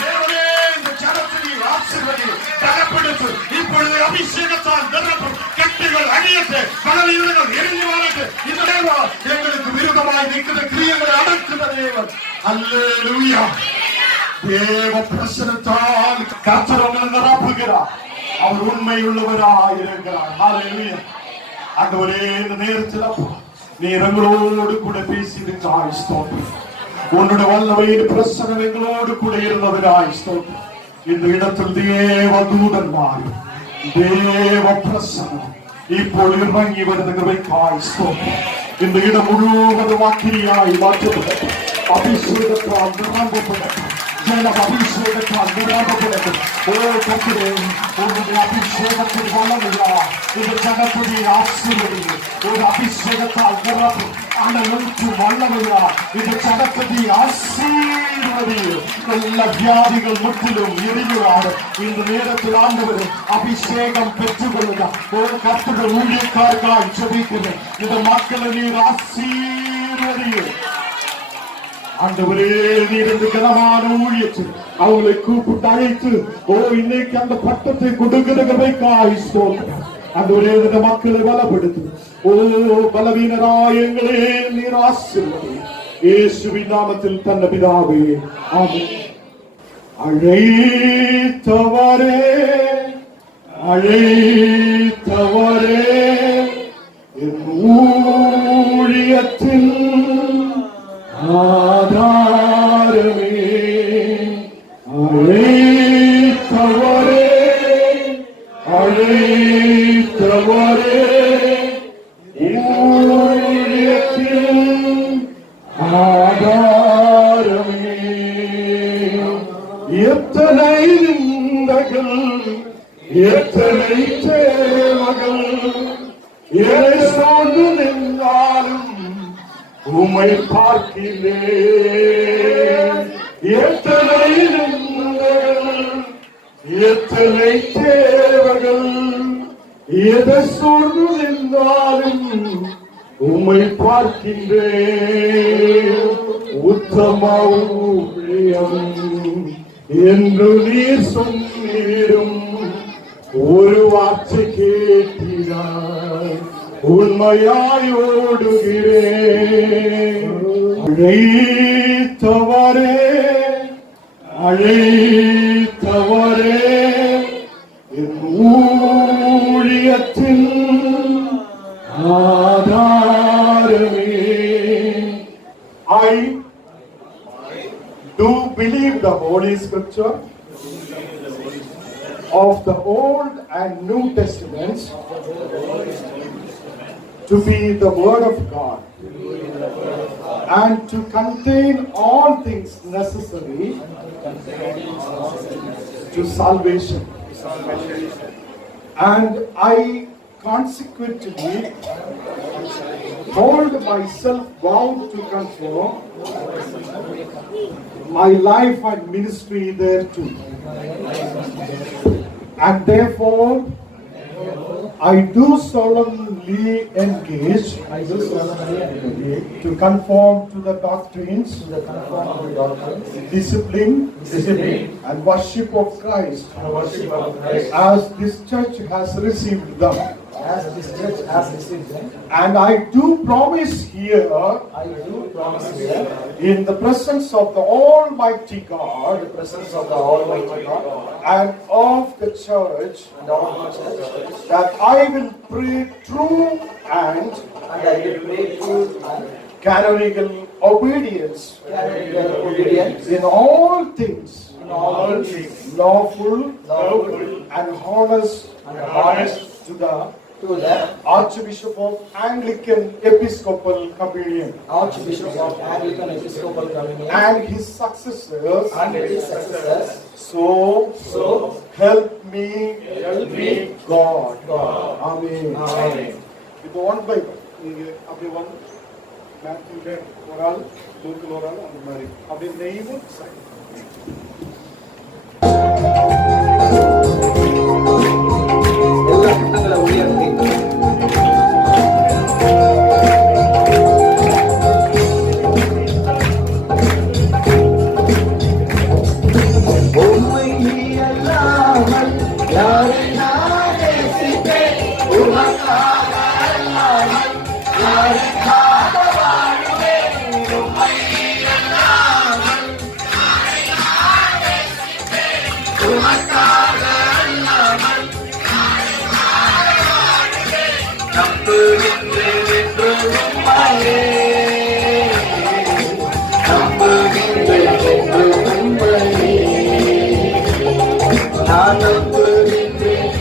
தேவனே இந்த ஜனத்தை ஆசீர்வதி, பலப்படுத்து. இப்பொழுது அபிஷேகத்தால் நிரப்பும். கட்டுகள் அணியட்டு, பலவீனங்கள் எரிஞ்சு வரட்டு. இந்த தேவன் எங்களுக்கு விரோதமாய் நிற்கிற கிரியைகளை அடக்குகிற தேவன். அல்லேலூயா. தேவ பிரசன்னத்தால் கர்த்தர் உங்களை நிரப்புகிறார். அவர் உண்மை உள்ளவராய் இருக்கிறார். ஹல்லேலூயா. ஆண்டவரே இந்த நேரத்தில் நீர் எங்களோடு கூட பேசியிருக்கிறாய். ஸ்தோத்திரம். உன்னுடைய வல்லமையின் பிரசன்னம் எங்களோடு கூட இருந்தவராய். ஸ்தோத்திரம். இந்த இடத்தில் தேவ தூதன் மாறி தேவ பிரசன்னம் இப்போது இறங்கி வருகிறவைக்காய் ஸ்தோத்திரம். இந்த இடம் முழுவதும் அக்கினியாய் மாற்றப்பட்டது. அபிஷேகத்தால் நிரம்பப்பட்டது. ஜனம் அபிஷேகத்தால் நிரம்பப்பட்டது. ஓ கர்த்தரே, உன்னுடைய அபிஷேகத்தின் வல்லமையா இந்த ஜனத்துடைய ஆசீர்வதிகள் ஒரு அபிஷேகத்தால் நிரம்பும். அனைத்து வல்லமையா இந்த ஜனத்துடைய ஆசீர்வதிகள். எல்லா வியாதிகள் முற்றிலும் எரிகிறார். இந்த நேரத்தில் ஆண்டவர் அபிஷேகம் பெற்றுக் கொள்ளுகிறார். ஒரு கர்த்தர் ஊழியக்காரர்களாய் ஜெபிக்கிறேன். இந்த மக்களை நீர் ஆசீர்வதிகள். ஆண்டவரே நீர் இந்த கனமான ஊழியத்தில் அவங்களை கூப்பிட்டு அழைத்து இன்னைக்கு அந்த பட்டத்தை கொடுக்கிறவைக்காய் ஸ்தோத்திரம். ஆண்டவரே இந்த மக்களை பலப்படுத்து. பலவீனராயங்களே நீர் ஆசீர்வதி. இயேசுவின் நாமத்தில் தன்ன பிதாவே, ஆமென். அழைத்தவரே அழைத்தவரே என் ஊழியத்தில் ஆதாரமே. அழைத்தவரே அழைத்தவரே ஊழியத்தில் ஆதாரமே. எத்தனை நிந்தகள், எத்தனை தேவகள் என்னை சார்ந்து நின்றாலும் உம்மை பார்க்கிறேன். எத்தனை நிந்தகள், எத்தனை தேவகள் எதை சூழ்ந்து நின்றாலும் உம்மை பார்க்கின்றேன். உத்தம ஊழியம் என்று நீர் சொன்னீரும் ஒரு வார்த்தை கேட்கிறாய், உண்மையாய் ஓடுகிறேன். அழைத்தவரே அழைத்தவரே என் ஊழியத்தின் ஆதாரமே. I do believe the Holy Scripture of the Old and New Testaments to be the Word of God and to contain all things necessary to salvation. And I consequently hold myself bound to conform my life and ministry thereto. And therefore, I do solemnly engage to conform to the doctrines, discipline, and worship of Christ, as this church has received them. And I do promise here, in the presence of the Almighty God, and of the church, that I will pray true and canonical obedience in all things, lawful and honest to the Archbishop of Anglican Episcopal Communion and his successors. So help me God. Amen. இப்போ one by நீங்க அப்படி வந்து மேத்யூல ஒரு ஆள், லூக்ல ஒரு ஆள், அந்த மாதிரி அப்படி நெய்வும் எல்லா கட்டங்களை உயர்த்தி உம்மை அல்லாமல் யாரை நான் நேசிப்பேன்? உமக்காக அல்லாமல் யாருக்காக வாழ்வேன்? உம்மை அல்லாமல் யாரை நான் நேசிப்பேன்? உமக்காக அல்லாமல் யாருக்காக வாழ்வேன்? நம்புகின்றேன் என்று உம்மையே, நம்புகின்றேன் என்று உம்மையே, நான் நம்புகின்றேன்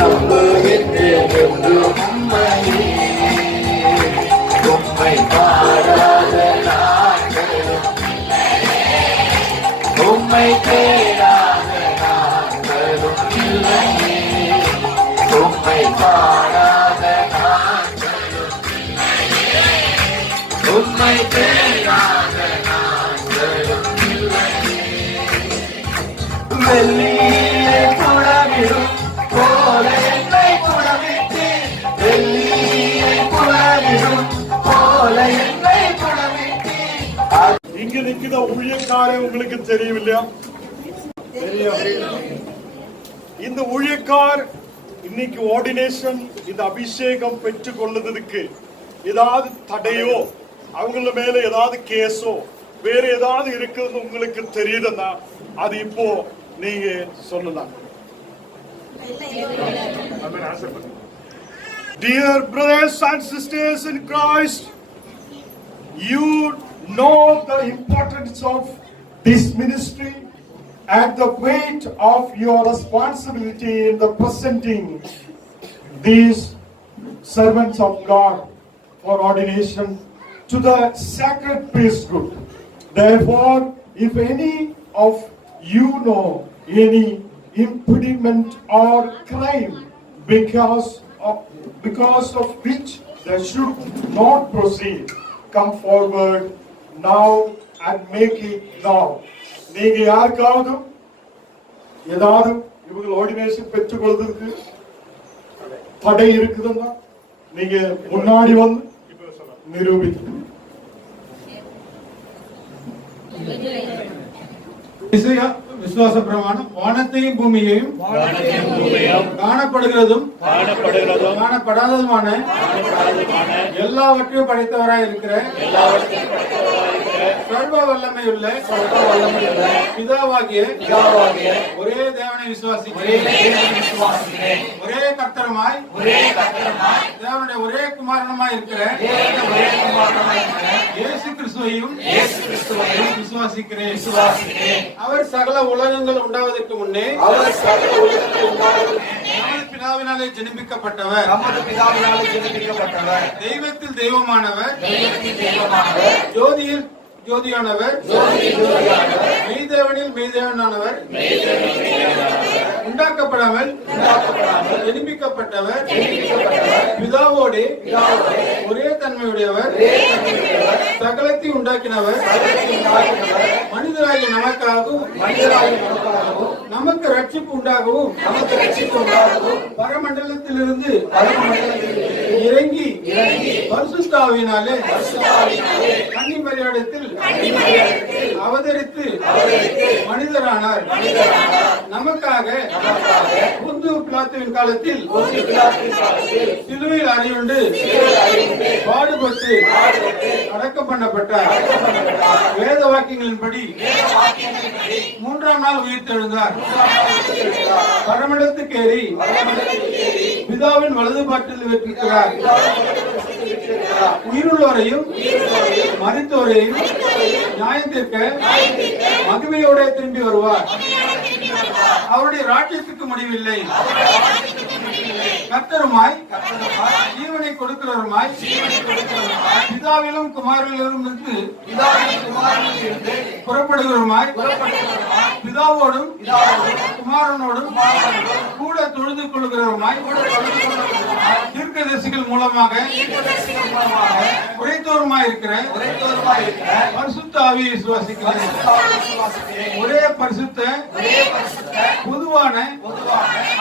நம்புகின்றேன் என்று உம்மையே. உம்மை பாடாத நாட்களும் உம்மை தேடாத நாட்களும் இல்லையே. உம்மை பாடாத நாட்களும் உம்மை தேடாத நாட்களும் வெள்ளியை புலவிடும் போல என்னை புலவிட்டு, வெள்ளியை புலவிடும் போல என்னை புலவிட்டு. இங்க நிக்கிற ஊழியக்காரன் உங்களுக்கு தெரியும் இல்லையா? தெரியும். இந்த ஊழியக்கார் இன்னைக்கு ஆர்டினேஷன், இந்த அபிஷேகம் பெற்றுக் கொள்ளுறதுக்கு ஏதாவது தடையோ, அவங்கள மேல ஏதாவது கேஸோ, வேற ஏதாவது இருக்கிறது உங்களுக்கு தெரியுதுன்னா அது இப்போ நீங்க சொல்லலாம். Dear brothers and sisters in Christ, you know the importance of this ministry and the weight of your responsibility in the presenting these servants of God for ordination to the sacred priesthood. Therefore, if any of you know any impediment or crime because of which they should not proceed, come forward now and make it now. நீங்க யாருக்காவது ஏதாவது இவங்க ordination பெற்றுக்கொள்வதற்கு தடை இருக்குதுன்னா நீங்க முன்னாடி வந்து நிரூபித்து. இசையா விசுவாச பிரமாணம் வானத்தையும் பூமியையும் காணப்படுகிறதும் காணப்படாததுமான எல்லாவற்றையும் படைத்தவராய் இருக்கிற சர்வ வல்லமை உள்ள பிதாவாகிய ஒரே தேவனை விசுவாசிக்கிறேன். ஒரே கர்த்தருமாய் தேவனுடைய ஒரே குமாரனுமாய் இருக்கிற இயேசு கிறிஸ்துவையும் விசுவாசிக்கிறேன். அவர் சகல உலகங்கள் உண்டாவதற்கு முன்னே நமது பிதாவினாலே ஜெனிப்பிக்கப்பட்டவர். தெய்வத்தில் தெய்வமானவர். ஜோதியில் ஜோதியானவர். மெய்தேவனில் மெய்தேவனானவர். உண்டாக்கப்படாமல் ஜெனிப்பிக்கப்பட்டவர். பிதாவோடு ஒரே தன்மையுடையவர். சகலத்தை உண்டாக்கினவர். மனிதராகிய நமக்காகவும் நமக்கு ரட்சிப்பு உண்டாகவும் பரமண்டலத்திலிருந்து இறங்கி பரிசுத்த ஆவியினாலே கன்னிமரியாளிடத்தில் அவதரித்து மனிதரானார். நமக்காக பொந்து பிலாத்துவின் காலத்தில் சிலுவையில் அறையுண்டு பாடுபட்டு அடக்கம் பண்ணப்பட்டார். வேத வாக்கியங்களின்படி 3ஆம் நாள் உயிர்த்தெழுந்தார். பரமண்டலத்துக்கு ஏறி பிதாவின் வலது பாட்டில் இருக்கிறார். உயிருள்ளவரையும் மரித்தோரையும் நியாயம் தீர்க்க மகிமையோட திரும்பி வருவார். அவருடைய ராஜ்யத்துக்கு முடிவில்லை. கர்த்தருமாய் ஜீவனை கொடுக்கிறவருமாய் பிதாவிலும் குமாரிலும் இருந்து புறப்படுகிறவருமாய் பிதாவோடும் குமாரனோடும் கூட தொழுது கொள்கிறவருமாய் தீர்க்கதரிசிகள் மூலமாக உரைத்தோருமாய் இருக்கிற பரிசுத்த ஆவியை விசுவாசிக்கிறேன். ஒரே பரிசுத்த பொதுவான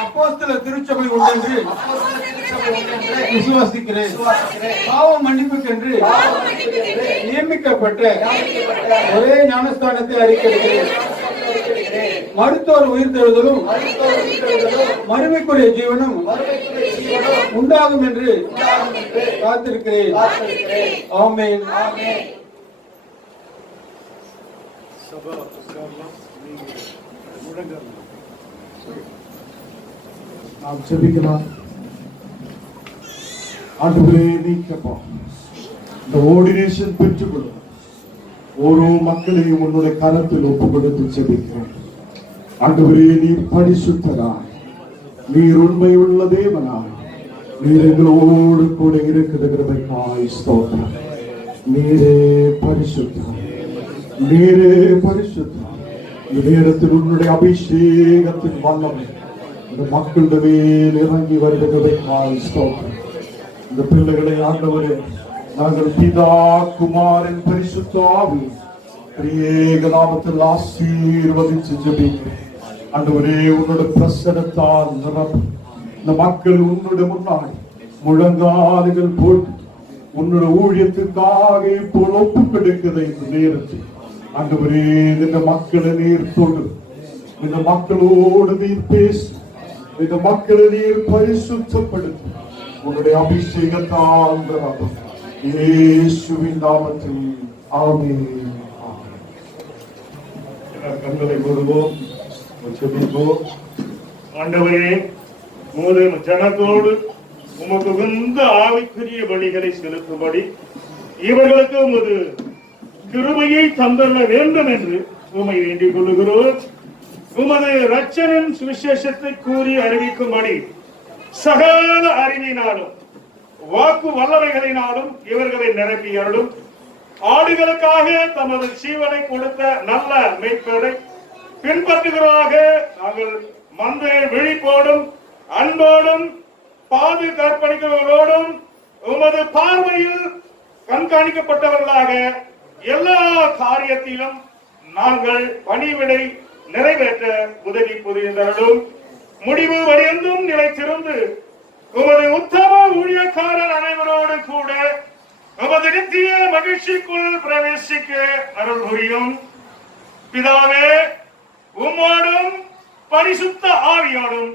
அப்போஸ்தல திருச்சபை உண்டென்று விசுவாசிக்கிறேன். பாவ மன்னிப்புக்கென்று நியமிக்கப்பட்ட ஒரே ஞானஸ்தானத்தை அறிக்கையிடுகிறேன். மருத்துவர் உயிர்த்தெழுதலும் மறுமைக்குரிய ஜீவனும் உண்டாகும் என்று காத்திருக்கிறேன். ஆமென். நாம் ஜெபிக்கலாம். ஆண்டவரே நீக்கப்பா இந்த ஆர்டினேஷன் பெற்றுக்கொள்ளும் ஓரோ மக்களையும் உன்னுடைய கரத்தில் ஒப்பு கொடுத்து ஜெபிக்கிறோம். ஆண்டவரே நீர் பரிசுத்தராய், நீர் உண்மை உள்ள தேவனாய், நீர் எங்களோடு கூட இருக்கிறதற்காய் ஸ்தோத்திரம். நீரே பரிசுத்தம், நீரே பரிசுத்தம். இந்த நேரத்தில் உன்னுடைய அபிஷேகத்தின் வல்லமை இந்த மக்களுடைய மேல் இறங்கி வருகிறதற்காய் ஸ்தோத்திரம். இந்த பிள்ளைகளை ஆண்டவரே நாங்கள் பிதா குமாரன் பரிசுத்த ஆவி திரியேக நாமத்தில் ஆசீர்வதித்து ஜெபிக்கிறேன். ஆண்டவரே உன்னுடைய பிரசன்னத்தால் நிரப்பு இந்த மக்கள் உன்னுடைய முன்னாடி முழங்கால்கள் போட்டு உன்னுடைய ஊழியத்துக்காக இப்போது ஒப்பு கொடுக்கிற இந்த நேரத்தில் ஆண்டவரே இந்த மக்களை நீர் தொடு, இந்த மக்களோடு நீர் பேசு, இந்த மக்களை நீர் பரிசுத்தப்படுத்து. உன்னுடைய அபிஷேகத்தால் நிரப்பு இயேசுவின் நாமத்தில் ஆமென். கண்களை மூடுவோம், ஜெபிப்போம். ஆண்டவரே உமது ஜனத்தோடு உமக்கு உகந்த ஆவிக்குரிய வழிகளை செலுத்தும்படி இவர்களுக்கு உமது கிருபையை தந்தள்ள வேண்டும் என்று உம்மை வேண்டிக் கொள்ளுகிறோம். உமது இரட்சணின் சுவிசேஷத்தை கூறி அறிவிக்கும்படி சகல அறிவினாலும் வாக்கு வல்லமைகளினாலும் இவர்களை நிரப்பியருளும். ஆடுகளுக்காக தமது ஜீவனை கொடுத்த நல்ல மேய்ப்பரை பின்பற்றுகிறவராக நாங்கள் மந்தை விழிப்போடும் அன்போடும் பாதுகாப்பளிக்கிறவர்களோடும் உமது பார்வையில் கண்காணிக்கப்பட்டவர்களாக எல்லா காரியத்திலும் நாங்கள் பணிவிடை நிறைவேற்ற உதவி புரிந்தவர்களும் முடிவு வரைந்தும் நிலைத்திருந்து உமது உத்தம ஊழியக்காரர் அனைவரோடு கூட உமது நித்திய மகிழ்ச்சிக்குள் பிரவேசிக்க அருள் புரியும். பிதாவே உம்மோடும் பரிசுத்த ஆவியோடும்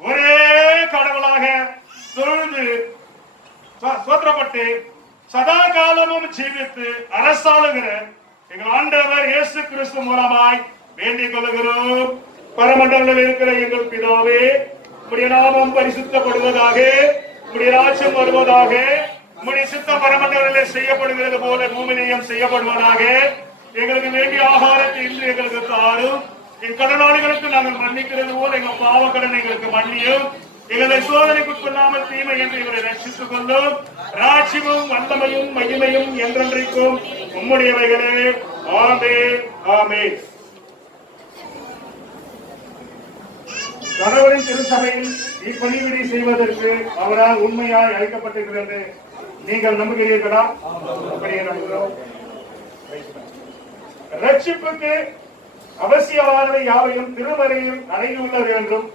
ஒரே கடவுளாக தொழுது சோத்திரப்பட்டு சதா காலமும் ஜீவித்து அரசாளுகிற எங்கள் ஆண்டவர் இயேசு கிறிஸ்து மூலமாய் வேண்டிக் கொள்கிறோம். பரமண்டலில் இருக்கிற எங்கள் பிதாவே, உம்முடைய நாமம் பரிசுத்தப்படுவதாக, உம்முடைய ராஜ்யம் வருவதாக, உம்முடைய சித்தம் பரமண்டலில் செய்யப்படுகிறது போல பூமியிலும் செய்யப்படுவதாக. எங்களுக்கு வேண்டிய ஆகாரத்தை இன்று எங்களுக்கு தாரும். என் கடனாளிகளுக்கு நாங்கள் மன்னிக்கிறது போல எங்கள் பாவ கடனை எங்களுக்கு மன்னியும். எங்களை சோதனைக்குட்கொள்ளாமல் தீமை என்று இவரை ரட்சித்துக் கொள்ளும். ராஜ்யமும் வல்லமையும் மகிமையும் என்றென்றைக்கும் உம்முடையவைகளே. ஆமென், ஆமென். கணவரின் திருச்சபையில் இப்பணிவிடை செய்வதற்கு அவரால் உண்மையாய் அழைக்கப்பட்டிருக்கிறது நீங்கள் நம்புகிறீர்களா? அப்படியே நம்புகிறோம். ரட்சிப்புக்கு அவசியமானவை யாவையும் திருமறையில் அடங்கியுள்ளது என்றும்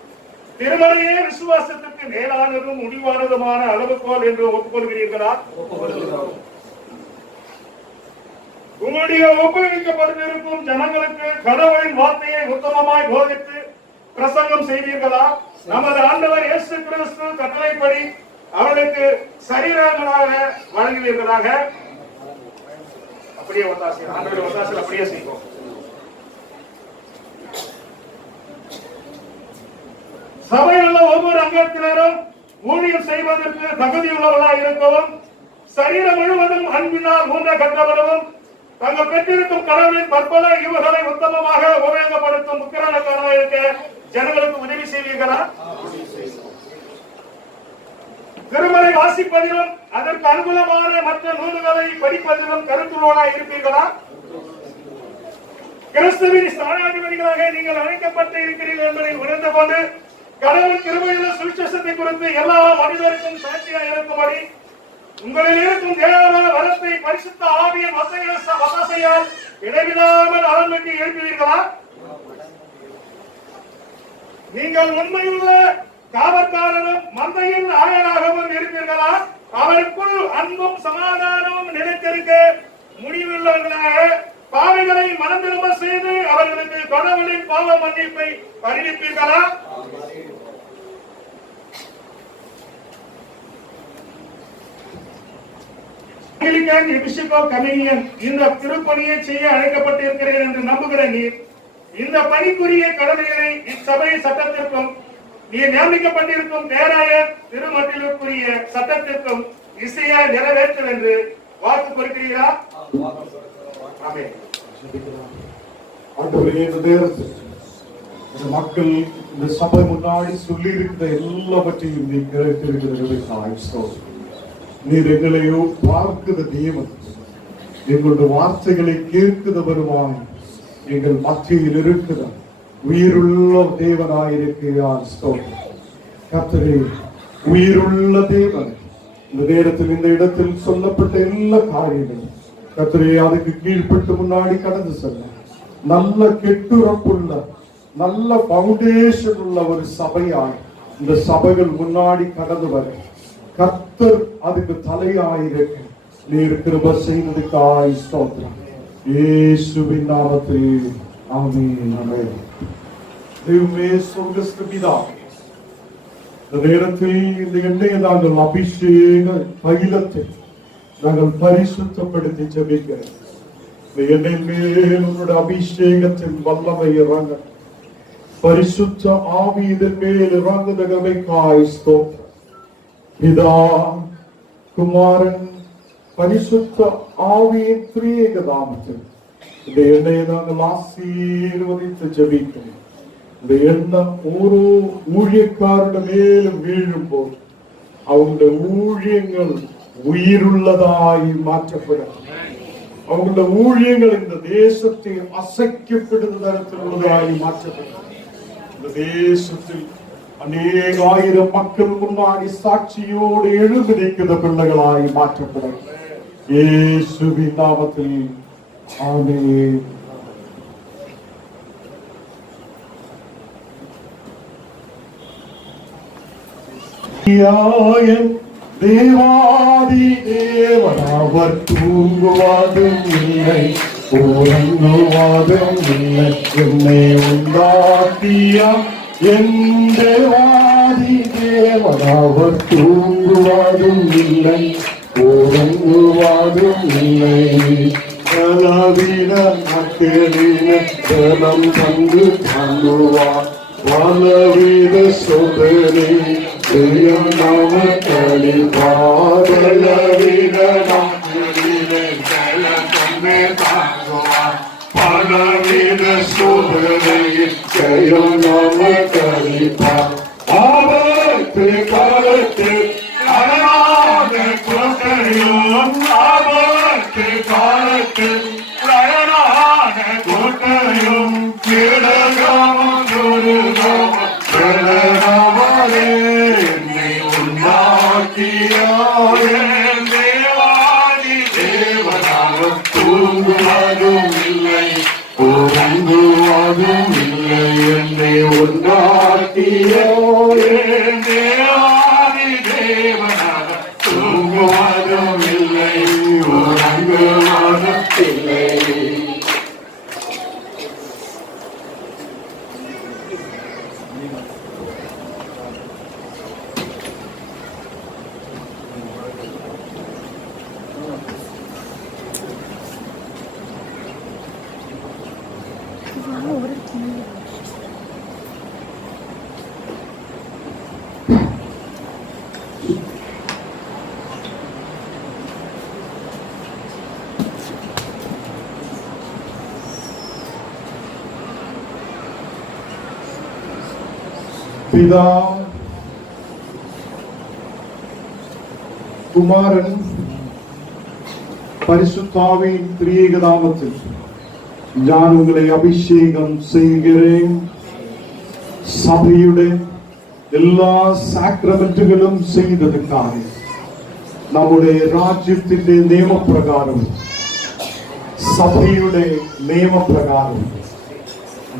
திருமறையே விசுவாசத்திற்கு மேலானதும் முடிவானதுமான அளவுகோல் என்று ஒப்புக்கொள்கிறீர்களா? உங்களுடைய ஒப்புவிக்கப்பட்டிருக்கும் ஜனங்களுக்கு கடவுளின் வார்த்தையை உத்தமமாய் போதித்து பிரசங்கம் செய்வீர்களா? நமது ஆண்டவர் இயேசு கிறிஸ்து கட்டளைப்படி அவர்களுக்கு சரீரங்களாக வழங்குவீர்களாக? அப்படியே ஒத்தாசி ஆண்டவருடைய ஒத்தாசி அப்படியே செய்வோம். சபையில் உள்ள ஒவ்வொரு அங்கத்தினரும் ஊழியம் செய்வதற்கு தகுதியுள்ளவர்களாக இருக்கவும், சரீரம் முழுவதும் அன்பினால் ஊன்ற கட்டப்படவும், தாங்கள் பெற்றிருக்கும் கடவுளின் பற்பல ஈவுகளை உத்தமமாக உபயோகப்படுத்தும் உக்கிரனக்காரராக இருக்க ஜனங்களுக்கு உதவி செய்வீர்களா? திருமறை வாசிப்பதிலும் அதற்கு அனுகூலமான மற்ற நூல்களை படிப்பதிலும் கருத்துள்ளவர்களாக இருப்பீர்களா? கிறிஸ்துவின் ஸ்தானாதிபதிகளாக நீங்கள் அழைக்கப்பட்டு இருக்கிறீர்கள் என்பதை உணர்ந்து கொண்டு கடவுள் கிருபையுள்ள சுவிசேஷத்தை குறித்து எல்லா மனிதருக்கும் சாட்சியாக இருக்கும்படி உங்களில் இருக்கும் தேவமான வரத்தை பரிசுத்த ஆவியின் வசையால் இடைவிடாமல் அரண்மனைக்கு எழுப்புவீர்களா? நீங்கள் உண்மையுள்ள காவற்காரரும் மந்தையின் ஆயனாகவும் இருப்பீர்களா? அவருக்குள் அன்பும் சமாதானமும் நிலைத்திருக்க முடிவுள்ளவர்களாக பாவிகளை மனம் திரும்ப செய்து அவர்களுக்கு கடவுளின் பாவ மன்னிப்பை அறிவிப்பீர்களா? இந்த திருப்பணியை செய்ய அழைக்கப்பட்டிருக்கிறேன் என்று நம்புகிற நீர் இந்த பணிக்குரிய கடமைகளை இச்சபை சட்டத்திற்கும் நீர் நியமிக்கப்பட்டிருக்கும் பேராயர் திருமட்டிலுக்குரிய சட்டத்திற்கும் இசையா நிறைவேற்றும் என்று வாக்கு கொடுக்கிறீரா? மக்கள் இந்த சபை முன்னாடி சொல்லி இருக்கிற எல்லாவற்றையும் நீ கிடைத்திருக்கிறது. நீர் எங்களையோ பார்க்கிற தேவன், எங்களுடைய வார்த்தைகளை கேட்கிற வருவாய், எங்கள் மத்தியில் இருக்கிற உயிருள்ள தேவனாயிருக்கிறார். கர்த்தரே, உயிருள்ள தேவன், இந்த நேரத்தில் இந்த இடத்தில் சொல்லப்பட்ட எல்லா காரியங்களும் கர்த்தரே அதுக்கு கீழ்பட்டு முன்னாடி கடந்து செல்ல நல்ல கெட்டுறப்புள்ள நல்ல பவுண்டேஷன் உள்ள ஒரு சபையாய் இந்த சபைகள் முன்னாடி கடந்து வர கர்த்தர் அதுக்கு தலையாயிருக்க நீர் கிருபை செய்ததுக்காய் ஸ்தோத்திரம். இயேசுவின் நாமத்தில் ஆமென், ஆமென். தெய்வமே, சொர்க்கஸ்த பிதாவே, இந்த நேரத்தில் இந்த எண்ணெயை நாங்கள் அபிஷேக தைலத்தை நாங்கள் பரிசுத்தப்படுத்தி ஜெபிக்கிறோம். இந்த எண்ணெய் மேல் உன்னுடைய அபிஷேகத்தின் வல்லமை இறங்க, பரிசுத்த ஆவி இதன் மேல் இறங்குதகமைக்காய் ஸ்தோத்திரம். பிதா, குமாரன், பரிசுத்த ஆவியின் திரியேக நாமத்தில் இந்த எண்ணெயை நாங்கள் ஆசீர்வதித்து ஜெபிக்கிறோம். இந்த எண்ணம் ஒரு ஊழியக்காரன் மேலும் வீழும் போது அவங்களுடைய ஊழியங்கள் உயிருள்ளதாய் மாற்றப்படும். அவங்களுடைய ஊழியங்கள் இந்த தேசத்தை அசைக்கப்படுவதாய் மாற்றப்படும். இந்த தேசத்தில் அநேக ஆயிரம் மக்கள் முன்னாடி சாட்சியோடு எழுந்து நிற்கிற பிள்ளைகளாய் மாற்றப்படும். இயேசுவின் நாமத்தில் ஆமென். தேவாதி தேவன் அவர் தூங்குவதும் இல்லை, உறங்குவதும் இல்லை என்னை உண்டாக்கிய எந்த வாதி தேவன் அவர் தூங்குவதும் இல்லை உறங்குவதும் இல்லை பலவீன மக்களின பலம் தந்து தங்குவார் பலவீன சோதனை நமக்களிப்பார் பலவீன மக்களின பலம் தந்து தாங்குவார் பலவீன சோதனை ஜெயம் நமக்களிப்பார் ஆபத்து காலத்தில் அரணாக கோட்டையும் ஆபத்து காலத்தில் அரணாக கோட்டையும் என்னை உண்டாக்கியாயே தேவாதி தேவனாக தூங்குவதும் இல்லை உறங்குவதும் இல்லை என்னை உண்டாக்கியோயே தேவாதி தேவனாக தூங்குவதும் இல்லை உறங்குவதும் இல்லை. பிதா குமாரன் பரிசுத்தாவின் திரியேக நாமத்தில் ഞാൻ ഉങ്ങളെ അഭിഷേകം ചെയ്യുകയും സഭയുടെ എല്ലാ സാക്രമെന്റുകളും ചെയ്തതിനാണ് നമ്മുടെ രാജ്യത്തിന്റെ നിയമപ്രകാരം സഭയുടെ നിയമപ്രകാരം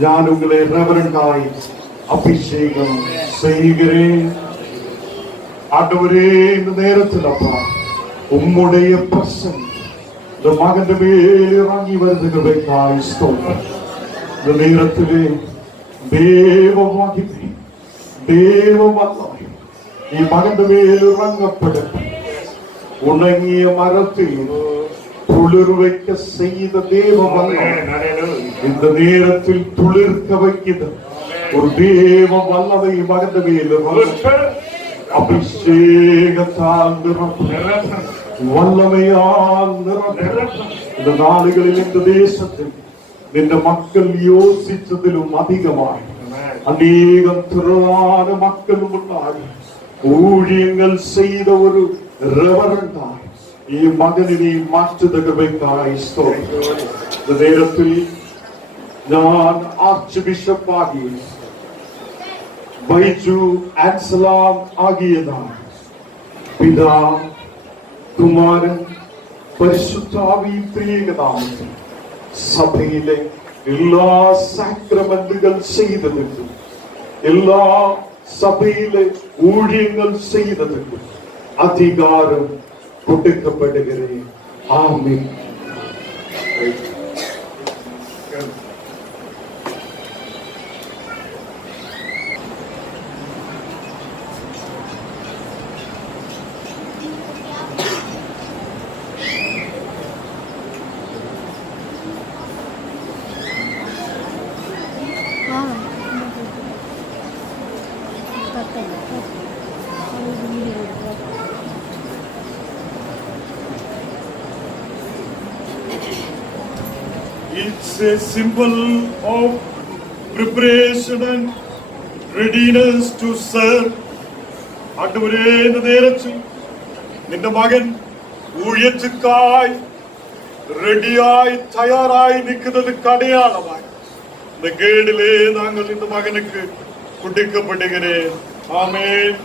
ഞാൻ ഉങ്ങളെ റെവറൻഡായി അഭിഷേകം ചെയ്യുകയും ആണ്ടവരേ இந்த நேரத்தில் அப்பா உம்முடைய பிரசன்னம் இந்த மகന്റെ மேல் இறங்கி வருகிறவைக்காய் ஸ்தோத்திரம். இந்த நேரத்திலே தேவ மகிமை தேவ வல்லமை ഈ മകന്റെ മേൽ ഇറങ്ങപ്പെടട്ടെ. ഉണങ്ങിയ മരത്തിൽ തുളിർവയ്ക്ക ചെയ്ത தேவ வல்லமை இந்த நேரத்தில் துளிர்க்க வைக்கிறது ஒரு தேவ வல்லமை மகന്റെ மேல் அபிஷேகத்தால் நிரப்ப வல்லமையால் நிரப்ப இந்த நாடுகளில் இந்த தேசத்தில் നിന്റെ മക്കൾ യോസിച്ചതിലും അധികമായി അനേകം തിരുവാന മക്കളും ഉണ്ടായി ഊഴിയങ്ങൾ ചെയ്ത ഒരു റെവറൻഡായി ഈ മകനെ മാറ്റുതകവയ്ക്കായി സ്തോത്രം. നേരത്തിൽ ഞാൻ ആർച്ച് ബിഷപ്പാകി ബൈജു ആൻസലാം ആകിയതാണ്. പിതാ കുമാരൻ പരിശുദ്ധാവി ത്രിയേകനാമത്തിൽ സഭയിലെ എല്ലാ സാക്രമെന്റുകൾ ചെയ്തതിനും എല്ലാ സഭയിലെ ഊഴിയങ്ങൾ ചെയ്തതിനും അധികാരം കൊടുക്കപ്പെടുകയെ. ആമേൻ. It's a symbol of preparation and readiness to serve. ആണ്ടവരേ, இந்த നേരത്തിൽ നിന്റെ മകൻ ഊഴിയത്തിനായി റെഡിയായി തയ്യാറായി നിൽക്കുന്നത് അടയാളമായി இந்த கேடிலே நாங்கள் இந்த மகனுக்கு கொடுக்கப்படுகிறேன். ஆமென்.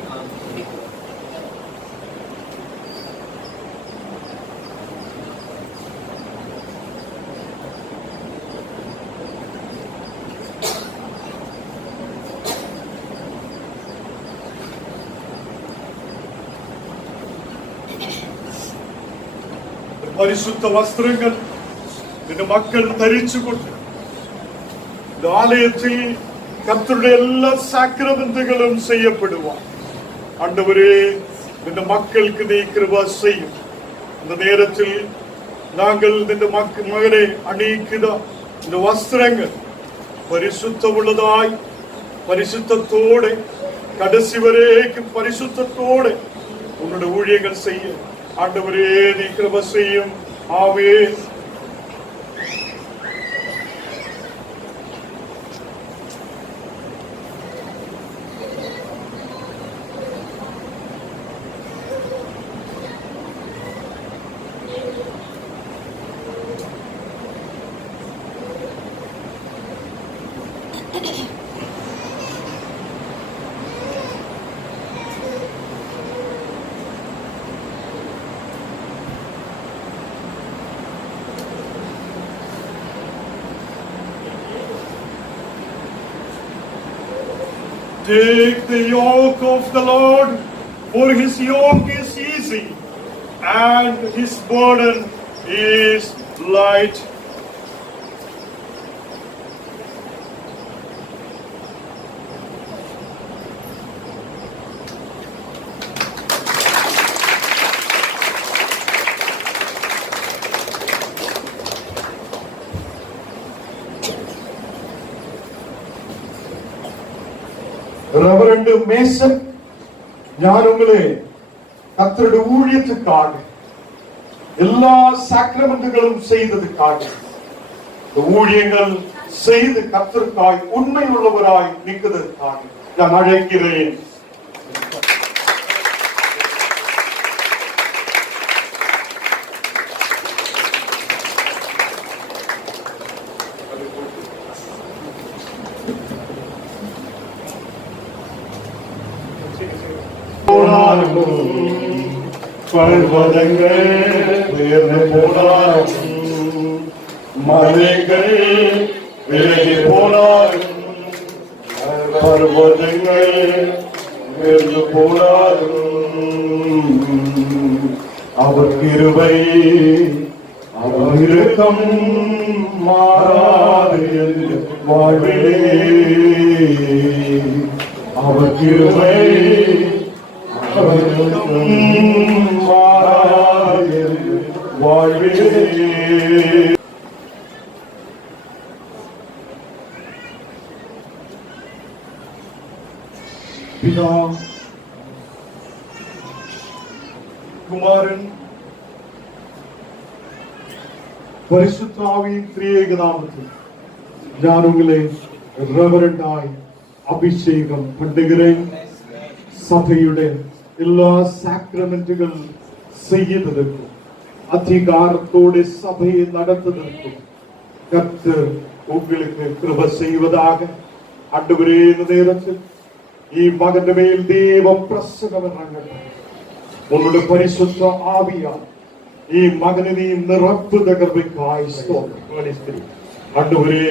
പരിശുദ്ധ വസ്ത്രങ്ങൾ இந்த மக்கள் தரிச்சு கொண்டு இந்த ஆலயத்தில் கர்த்தருடைய எல்லா சாக்கிரமந்துகளும் செய்யப்படுவார். ஆண்டவரே, இந்த மக்களுக்கு நீ கிருபை செய்யும். இந்த நேரத்தில் நாங்கள் இந்த மகனை அணிக்குதா இந்த வஸ்திரங்கள் பரிசுத்த உள்ளதாய் பரிசுத்தத்தோடு கடைசி வரைக்கும் பரிசுத்தத்தோடு உன்னுடைய ஊழியங்கள் செய்ய ஆண்டவரே நீ கிருபை செய்யும். ஆமென். Take the yoke of the Lord, for his yoke is easy and his burden is light. Reverend Mason, நான் உங்களை கர்த்தருடைய ஊழியத்துக்காக எல்லா சாக்ரமெண்டுகளும் செய்ததுக்காக இந்த ஊழியங்கள் செய்து கர்த்தருக்காய் உண்மை உள்ளவராய் நிற்கிறதுக்காக நான் அழைக்கிறேன். பர்வதங்கள் உயர்ந்து போனாலும் மலைகள் விலகி போனாலும் பர்வதங்கள் உயர்ந்து போனாலும் அவர் கிருபை அவர் இரக்கம் மாறாது வாழ்விலே அவர் கிருபை வாழ்விலே. பிதா குமாரன் பரிசுத்த ஆவியின் திரியேக நாமத்தில் நான் உங்களை ரெவரண்டாய் அபிஷேகம் பண்ணுகிறேன். சபையுடைய எல்லா சாக்ரமெண்டுகள் செய்வதற்கும் அதிகாரத்தோடு சபையை நடத்துவதற்கும் கர்த்தர் உங்களுக்கு கிருபை செய்வதாக. ஆண்டவரே, இந்த நேரத்தில் ഈ മകന്റെ മേൽ ദൈവം പ്രസന്നം ഇറങ്ങട്ടെ. ഉന്നുടെ പരിശുദ്ധ ആവിയാൽ ഈ മകനെ നീ നിറപ്പുത കൃപയ്ക്കായി സ്തോത്രം. ആண்டവരേ,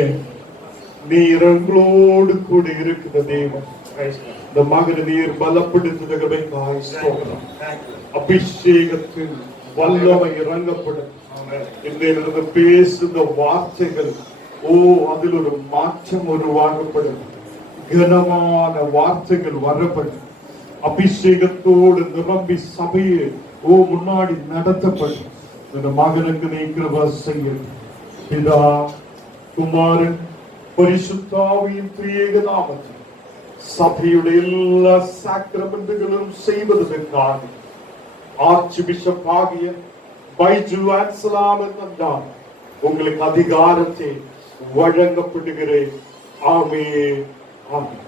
நீங்களோடு கூட இருக்கிற தேவன் இந்த மகனை நீர் பலப்படுத்துகிற கிருபைக்காய் ஸ்தோத்திரம். அபிஷேகத்தின் வல்லமை இறங்கப்படும். இன்றையிலிருந்து பேசுகிற வார்த்தைகள் அதில் ஒரு மாற்றம் உருவாகப்படும். கனமான வார்த்தைகள் வரப்படும். அபிஷேகத்தோடு நிரம்பி சபையை முன்னாடி நடத்தப்படும். இந்த மகனுக்கு நீ கிருபை செய்ய. பிதா குமாரன் பரிசுத்த ஆவியின் திரியேக நாமத்தில் சபையுடைய எல்லா சாக்ரமெண்டுகளும் செய்வதற்காக ஆர்ச் பிஷப் ஆகிய பைஜு ஆன்சலாம் என்றால் உங்களுக்கு அதிகாரத்தை வழங்கப்படுகிறேன். ஆமென். ஆமென்.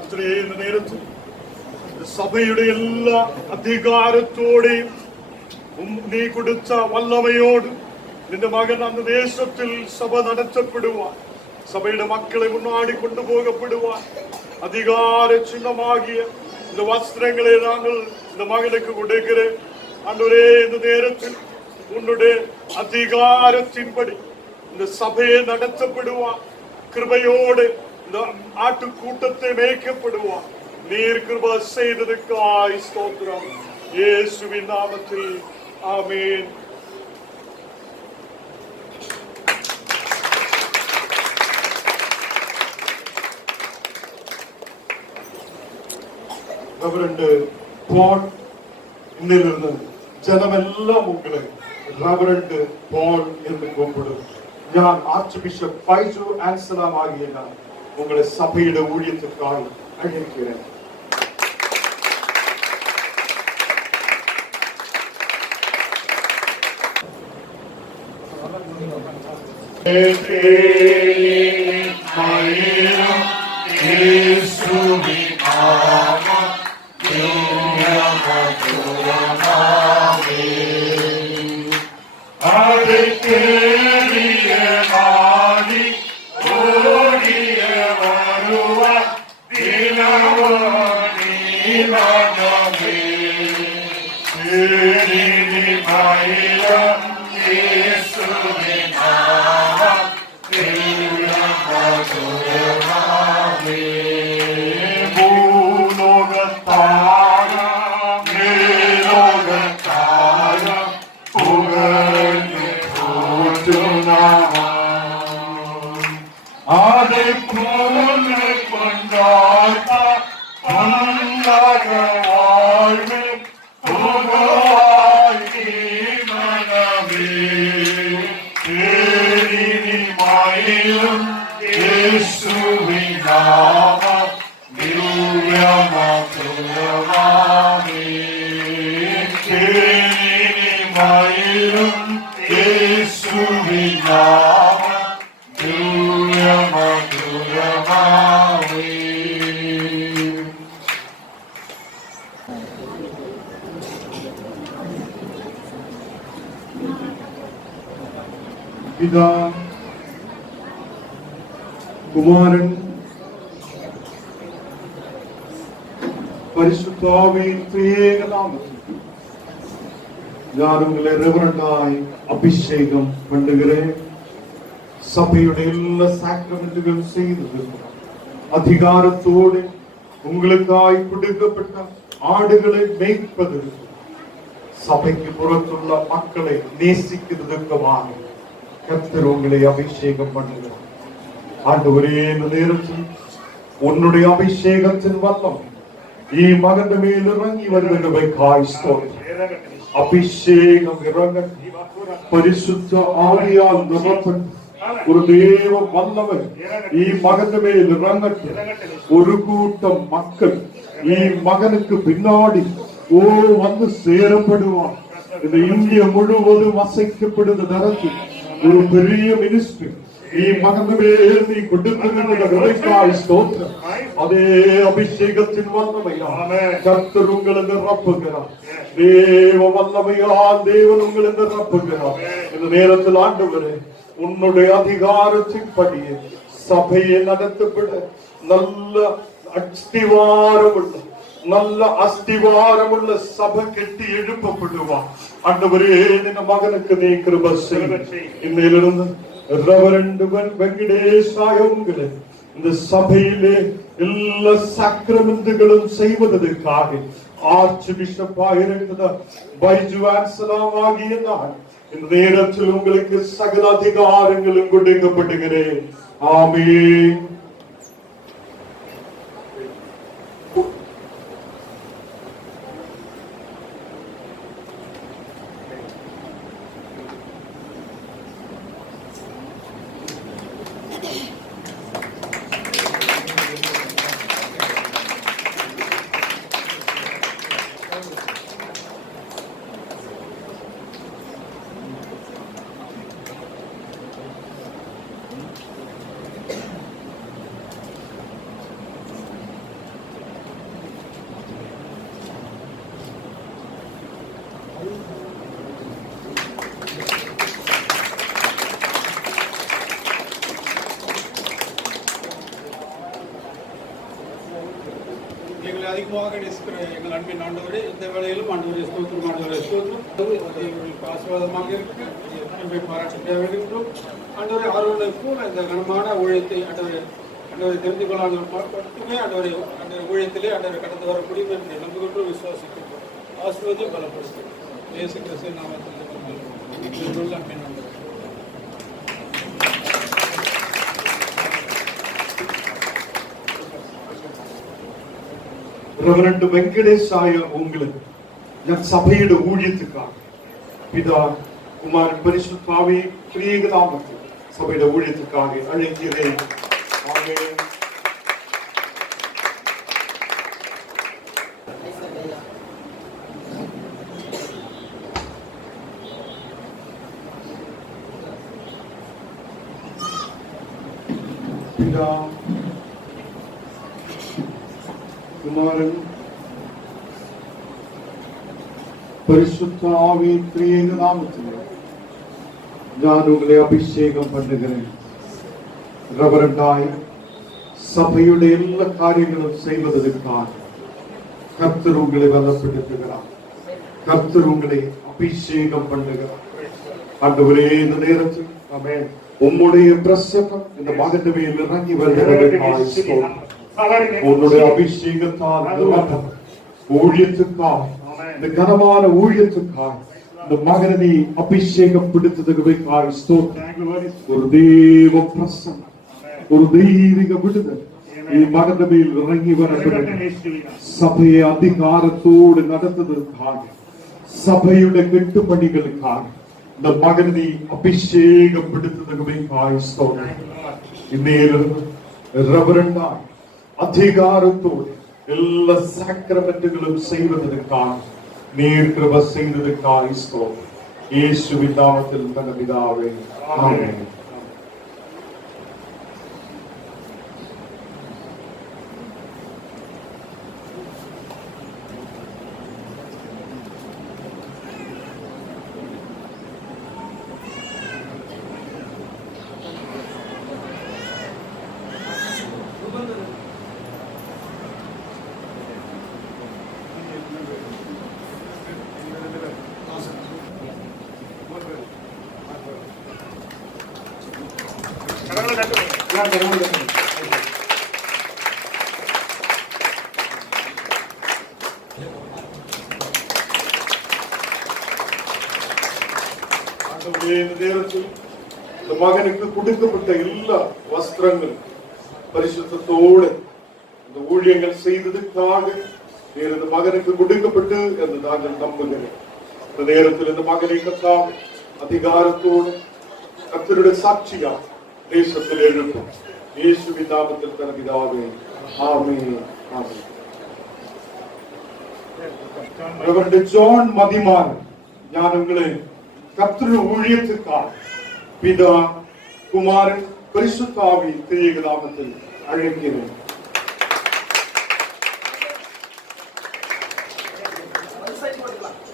കർത്താവേ, இந்த நேரத்தில் സഭയുടെ എല്ലാ അധികാരത്തോടെയും നീ കൊടുത്ത വല്ലമയോട് നിന്റെ മകൻ അന്ന് ദേശത്തിൽ സഭ നടത്തപ്പെടുവാൻ, സഭയുടെ മക്കളെ മുന്നാടി കൊണ്ടുപോകപ്പെടുവാൻ அதிகார சின்னமாகிய இந்த வஸ்திரங்களை நாங்கள் இந்த மகனுக்கு கொடுக்கிறேன். ஆண்டவரே, இந்த நேரத்தில் உன்னுடைய அதிகாரத்தின்படி இந்த சபையை நடத்தப்படுவான். கிருபையோடு இந்த ஆட்டு கூட்டத்தை மேய்க்கப்படுவான். நீர் கிருபை செய்ததற்காய் ஸ்தோத்திரம். இயேசுவின் நாமத்தில் ஆமென். ரெவரண்ட் പോൾ ഇന്നിരുന്ന് ജനമെല്ലാം ഉങ്ങളെ റവറന്റ് പോൾ എന്ന് കൂപ്പിടും. ഞാൻ ആർച്ച് ബിഷപ്പ് ഫൈസു ആൻസലാം ആകിയ ഞാൻ ഉങ്ങളെ സഭയുടെ ഊഴിയത്തിற்காக അയக்கிறேன். പിതാ, കുമാരൻ, പരിശുദ്ധാവിൻ ത്രിയേകനാമത്തിൽ ഞാൻ ഉങ്ങളെ റെവറണ്ടായി അഭിഷേകം பண்ணுகிறேன். സഭയുടെ എല്ലാ സാക്രമെന്റുകളും ചെയ്തത് அதிகாரத்தோடு உங்களுக்காய் கொடுக்கப்பட்ட ஆடுகளை மேய்ப்பது, சபைக்கு புறத்துள்ள மக்களை நேசிக்கிறதுக்குமாக கர்த்தர் உங்களை அபிஷேகம் பண்ணுகிறார். ஆண்டவரே, இந்த நேரத்தில் உன்னுடைய அபிஷேகத்தின் வல்லம் ഈ മകന്റെ മേൽ ഇറങ്ങി വരുന്നവയ്ക്കായി സ്തോത്രം. അഭിഷേകം ഇറങ്ങട്ടെ. പരിശുദ്ധ ആവിയാൽ നിറപ്പെട്ട് ഒരു ദൈവ വല്ലവൻ ഈ മകന്റെ മേൽ ഇറങ്ങട്ടെ. ഒരു കൂട്ടം മക്കൾ ഈ മകനുക്ക് പിന്നാടി വന്ന് சேரப்படுவான். இந்த இந்தியா முழுவதும் அசைக்கப்படுகிற தரத்தில் ஒரு பெரிய மினிஸ்ட்ரி ഈ മകന്റെ മേൽ നീ കൊടുക്കുന്നതിനായി സ്തോത്രം. അതേ അഭിഷേകത്തിൻ വല്ലമയാൽ കർത്തർ ഉങ്ങളെ നിറപ്പുகிறார். தேவ வல்லமையால் தேவன் உங்களை நிரப்புகிறார். இந்த நேரத்தில் ஆண்டவரே, உன்னுடைய அதிகாரத்தின்படியே சபையை நடத்தப்பட நல்ல அஸ்திவாரமுள்ள சபை கட்டி எழுப்பப்படுவான். ஆண்டவரே, நின்ன மகனுக்கு நீ கிருபை செய். இன்னையிலிருந்து ரெவரண்ட் வெங்கடேசாயங்களே இந்த சபையிலே எல்லா சாக்ரமெண்டுகளும் செய்வதற்காக ஆர்ச் பிஷப்பாக இருக்கிற பைஜு ஆன்சலாம் ஆகிய நான் இந்த நேரத்தில் உங்களுக்கு சகல அதிகாரங்களும் கொடுக்கப்படுகிறேன். ஆமென். எங்களை அதிகமாக நேசிக்கிற எங்கள் அன்பின் ஆண்டவரே, இந்த வேளையிலும் ஆண்டவரே ஸ்தோத்திரம், ஆண்டவரே ஸ்தோத்திரம். அது எங்களுக்கு ஆசீர்வாதமாக இருக்கு. அன்பை பாராட்ட தேவையிருக்கிறோம். ஆண்டவரே ஆர்வலை போல இந்த கனமான ஊழியத்தை ஆண்டவரை தெரிந்து கொள்ளாத மட்டுமே ஆண்டவரை அந்த ஊழியத்திலே ஆண்டவரை கடந்து வர முடியும் என்று நம்புகின்ற விசுவாசிக்கின்றோம். ஆசீர்வாதம் பலப்படுத்தும். இயேசு கிறிஸ்து நாமத்தில் அன்பின் ஆண்டவர். ரெவரண்ட் வெங்கடேசாய உங்களுக்கு ഞാൻ സഭയുടെ ഊഴിയത്തിക്കാണ് പിതാ കുമാരൻ പരിശുദ്ധാവി ത്രിയേകനാമത്തിൽ സഭയുടെ ഊഴിയത്തിക്കാകെ അഴകിയതേ ആമേൻ. പിതാ കുമാരൻ പരിശുദ്ധ ആவி ത്രിയേക നാമത്തിൽ ഞാൻ ഉങ്ങളെ അഭിഷേകം பண்ணுகிறேன். ரெவரண்டாய் சபையுடைய எல்லா காரியங்களும் செய்வதற்காக கர்த்தர் உங்களை பலப்படுத்துகிறார். கர்த்தர் உங்களை அபிஷேகம் பண்ணுகிறார். ஆண்டவரே, இந்த நேரத்தில் ஆமென் உம்முடைய பிரசன்னம் இந்த மகன் மேல் இறங்கி வருகிறதற்காக ஸ்தோத்திரம். உன்னுடைய அபிஷேகத்தால் ஊழியத்துக்காக இந்த கனமான ஊழியத்துக்காக இந்த மகனை அபிஷேகப்படுத்துவதற்காக ஸ்தோத்திரம். ஒரு தேவ பிரசன்னம், ஒரு தெய்வீக விடுதல் மகன் மேல் இறங்கி வரப்படுகிறது. சபையை அதிகாரத்தோடு நடத்துவதற்காக, சபையுடைய கட்டுப்பணிகளுக்காக இந்த மகனை அபிஷேகப்படுத்துவதற்காக ஸ்தோத்திரம். இந்நேரம் ரெவரண்டாய் அதிகாரத்தோடு எல்லா சாக்ரமென்ட்களும் செய்வதற்காக நீர் கிருபை செய்ததற்காக ஸ்தோத்திரம். இயேசுவின் நாமத்தில் தந்த பிதாவே, ஆமென். இந்த மகனுக்கு கொடுக்கப்பட்ட எல்லா வஸ்திரங்கள் பரிசுத்தத்தோடு இந்த ஊழியங்கள் செய்ததுக்காக இந்த மகனுக்கு கொடுக்கப்பட்டு என்று நாங்கள் நம்புகிறேன். இந்த நேரத்தில் இந்த மகனை கத்தாக அதிகாரத்தோடு கர்த்தருடைய சாட்சியா தேசத்தில் எழுப்பும். இயேசுவின் நாமத்தில் தன பிதாவே, ஆமென், ஆமென். ரெவரண்ட் ஜான் மதிமான், ഞാൻ உங்களை கர்த்தருடைய ஊழியத்துக்காக பிதா குமாரன் பரிசுத்த ஆவி திரியேக நாமத்தில் அழைக்கிறேன்.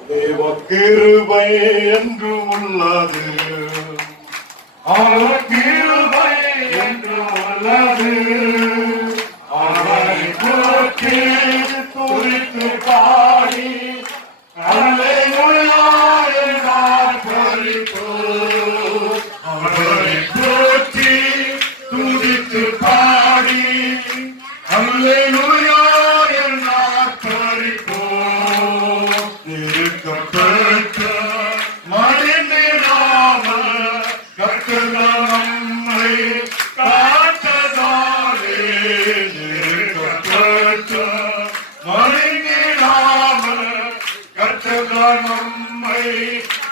தேவ கிருபை என்றும் உள்ளது, அவர் கிருபை என்றும் உள்ளது, அவரை போற்றி துதித்து பாடி அல்லேலூயா என்றார் பரிபூ. அவரை போற்றி துதித்து பாடி அல்லேலூயா என்றார் பரிபூ. இருக்கப்பட்ட மனிதனாமல் கர்த்தர் நம்மை காத்ததாலே, இருக்கப்பட்ட மனிதனாமல் கர்த்தர் நம்மை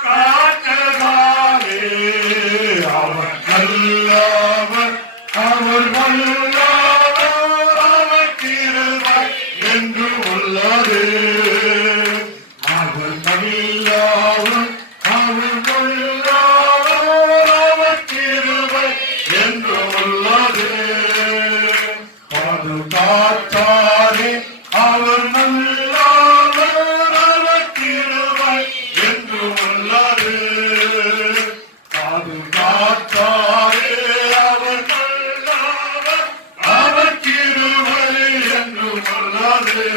காத்ததாலே, அவர் நல்லவர், அவர் வல்லவர், அவர் கிருபை என்று உள்ளது. அவர் நல்லவர், அவர் வல்லவர், அவர் கிருபை என்று உள்ளது. பாதுகாத்தாரே அவர் நல்லவர், அவர் கிருபை என்று உள்ளது. பாதுகாத்தாரே அவர் நல்லவர், அவர் கிருபை என்று உள்ளது.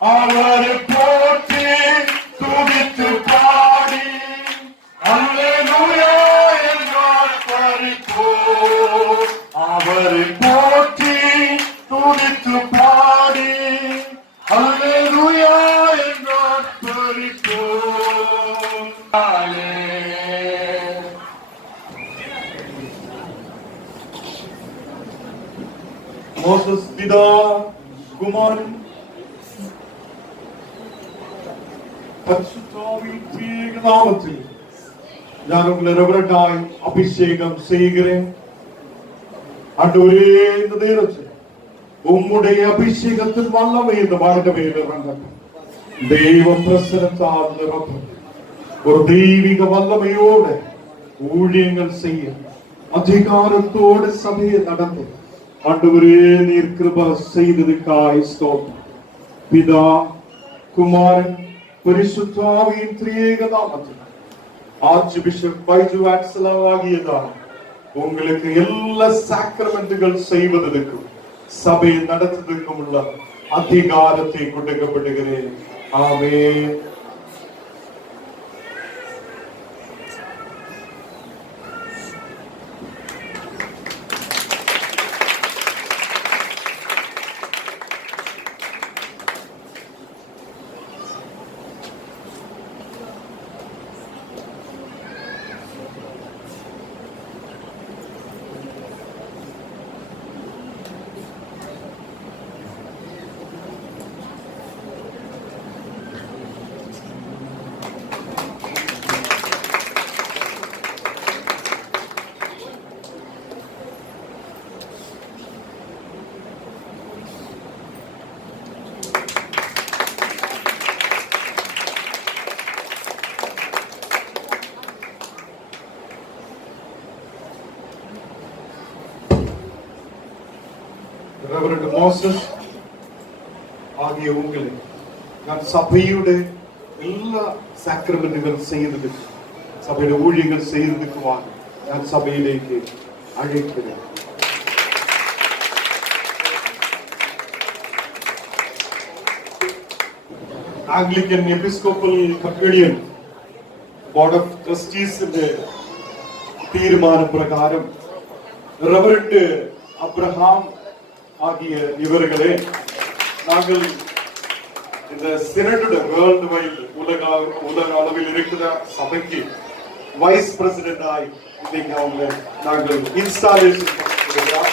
அவரை போற்றி துதித்து பாடி அல்லேலூயா என்றால் பரிபூர். அவரை போற்றி துதித்து பாடி அல்லேலூயா என்றால் பரிபூர். மோசஸ் பிதா குமாரன் பரிசுத்தாவியின் நாமத்தில் நான் உங்களை ரெவரண்டாய் அபிஷேகம் செய்கிறேன். ஆண்டவரே, இந்த நேரத்தில் உம்முடைய அபிஷேகத்தின் வல்லமை இந்த வாழ்க்கை தெய்வ பிரசனத்தால் நிரப்பும் ஒரு தெய்வீக வல்லமையோடு ஊழியங்கள் செய்ய அதிகாரத்தோடு சபையை நடந்து ஆண்டவரே நீர் கிருபை செய்ததுக்காய் ஸ்தோத்திரம். பிதா குமாரன் பரிசுத்தாவியின் திரியேக நாமத்தில் ஆர்ச் பிஷப் பைஜு ஆக்சலா ஆகியதால் உங்களுக்கு எல்லா சாக்ரமெண்ட்டுகள் செய்வதற்கும் சபையை நடத்துவதற்கும் உள்ள அதிகாரத்தை கொடுக்கப்படுகிறேன். ஆமென். ரெவரண்ட் மோசஸ் ஆகிய உங்களை நான் சபையுடைய எல்லா சாக்ரமெண்ட்டுகள் செய்ததுக்கு சபையுடைய ஊழியர்கள் செய்ததுக்கு வாங்க நான் சபையிலேக்கு அழைக்கிறேன். Anglican Episcopal convention board of trustees தீர்மான பிரகாரம் ரெவரண்ட் அப்ரஹாம் ஆகிய இவர்களே நாங்கள் இந்த சினடுடைய வேர்ல்டு வைட் உலக அளவில் இருக்கிற சபைக்கு வைஸ் பிரசிடென்ட் ஆகி இன்னைக்கு அவங்க நாங்கள் இன்ஸ்டாலேஷன் பண்ணுறோம்.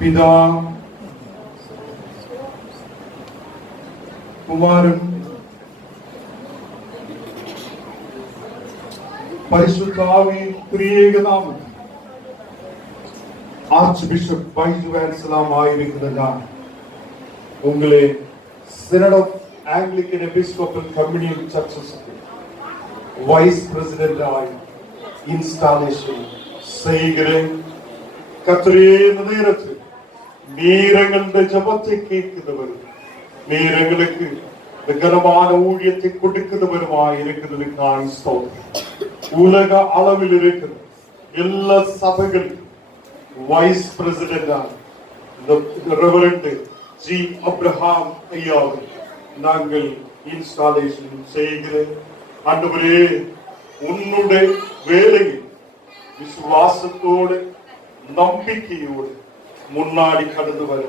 பிதா குமாரன் பரிசுத்த ஆவியின் திரியேக நாமத்தில் ஆர்ச் பிஷப் பைஜு ஆக்சலா ஆயிருக்கிறதா உங்களை synod of Anglican Episcopal communion churches vice president ஆகி இன்ஸ்டாலேஷன் செய்கிறேன். கர்த்தரே, இந்த நேரத்தில் நீரங்களுடைய ஜபத்தை கேட்கிறவர், நீரங்களுக்கு கனமான ஊழியத்தை கொடுக்கிறவருமாய் இருக்கிறதுக்கான ஸ்தோத்திரம். உலக அளவில் இருக்கிற எல்லா சபைகள் vice president reverend G Abraham ஐயாவை நாங்கள் இன்ஸ்டாலேஷன் செய்கிறேன். ஆண்டவரே, உன்னுடைய வேலையை விசுவாசத்தோடு நம்பிக்கையோடு முன்னாடி கடந்து வர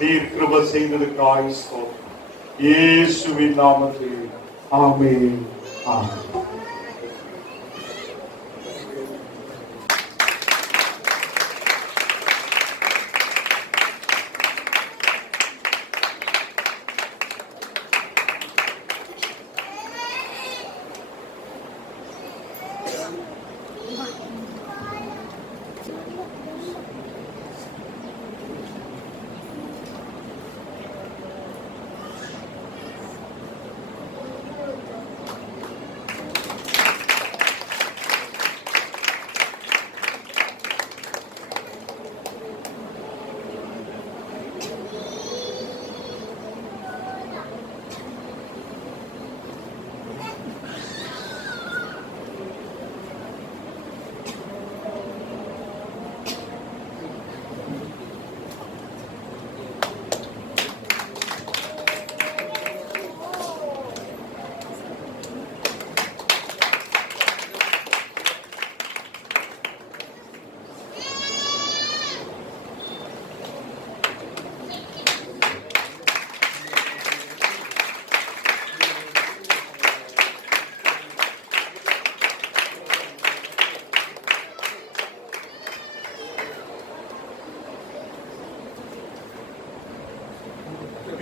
நீர் கிருபை செய்ததுக்காக ஸ்தோத்திரம். இயேசுவின் நாமத்தில் ஆமென். ஆமென்.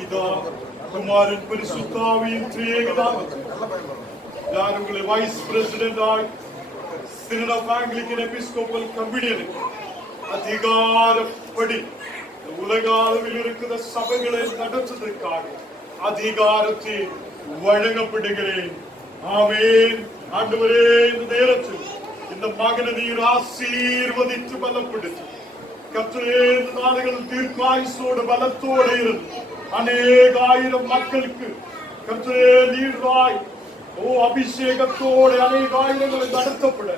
பிதா குமாரன் பரிசுத்தாவியின் திரியேகநாமத்தில் நான் உங்களை வைஸ் பிரசிடென்ட் ஆய் சினட் ஆஃப் ஆங்கிலிக்கன் எபிஸ்கோபல் கமிட்டியினுக்கு அதிகாரப்படி உலக அளவில் இருக்கிற சபைகளை நடத்துவதற்காக அதிகாரத்தை வழங்கப்படுகிறேன். ஆமென். ஆண்டவரே, இந்த நேரத்தில் இந்த மகனை நீர் ஆசீர்வதித்து பலப்படுத்தி கர்த்தரே, இந்த நாடுகள் தீர்க்காயுசோடு பலத்தோடு இருந்து அநேக ஆயிரம் மக்களுக்கு கர்த்தரே நீர்வாய் அபிஷேகத்தோடு அநேக ஆயிரங்களை நடத்தப்பட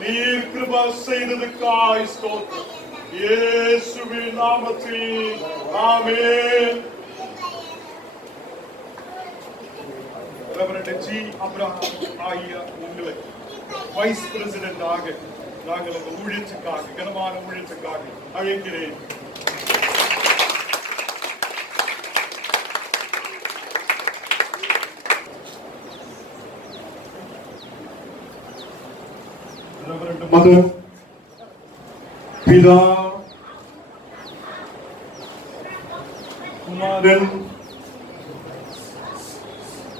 நீர் கிருபை செய்ததுக்காய் ஸ்தோத்திரம். இயேசுவின் நாமத்தில் ஆமென். ரெவரண்ட் ஜி அப்ரஹாம் ஆகிய உங்களை வைஸ் பிரசிடென்ட் ஆக நாங்கள் அந்த ஊழியத்துக்காக கனமான ஊழியத்துக்காக அழைக்கிறேன். ரெவரண்ட் மதர், பிதா குமாரன்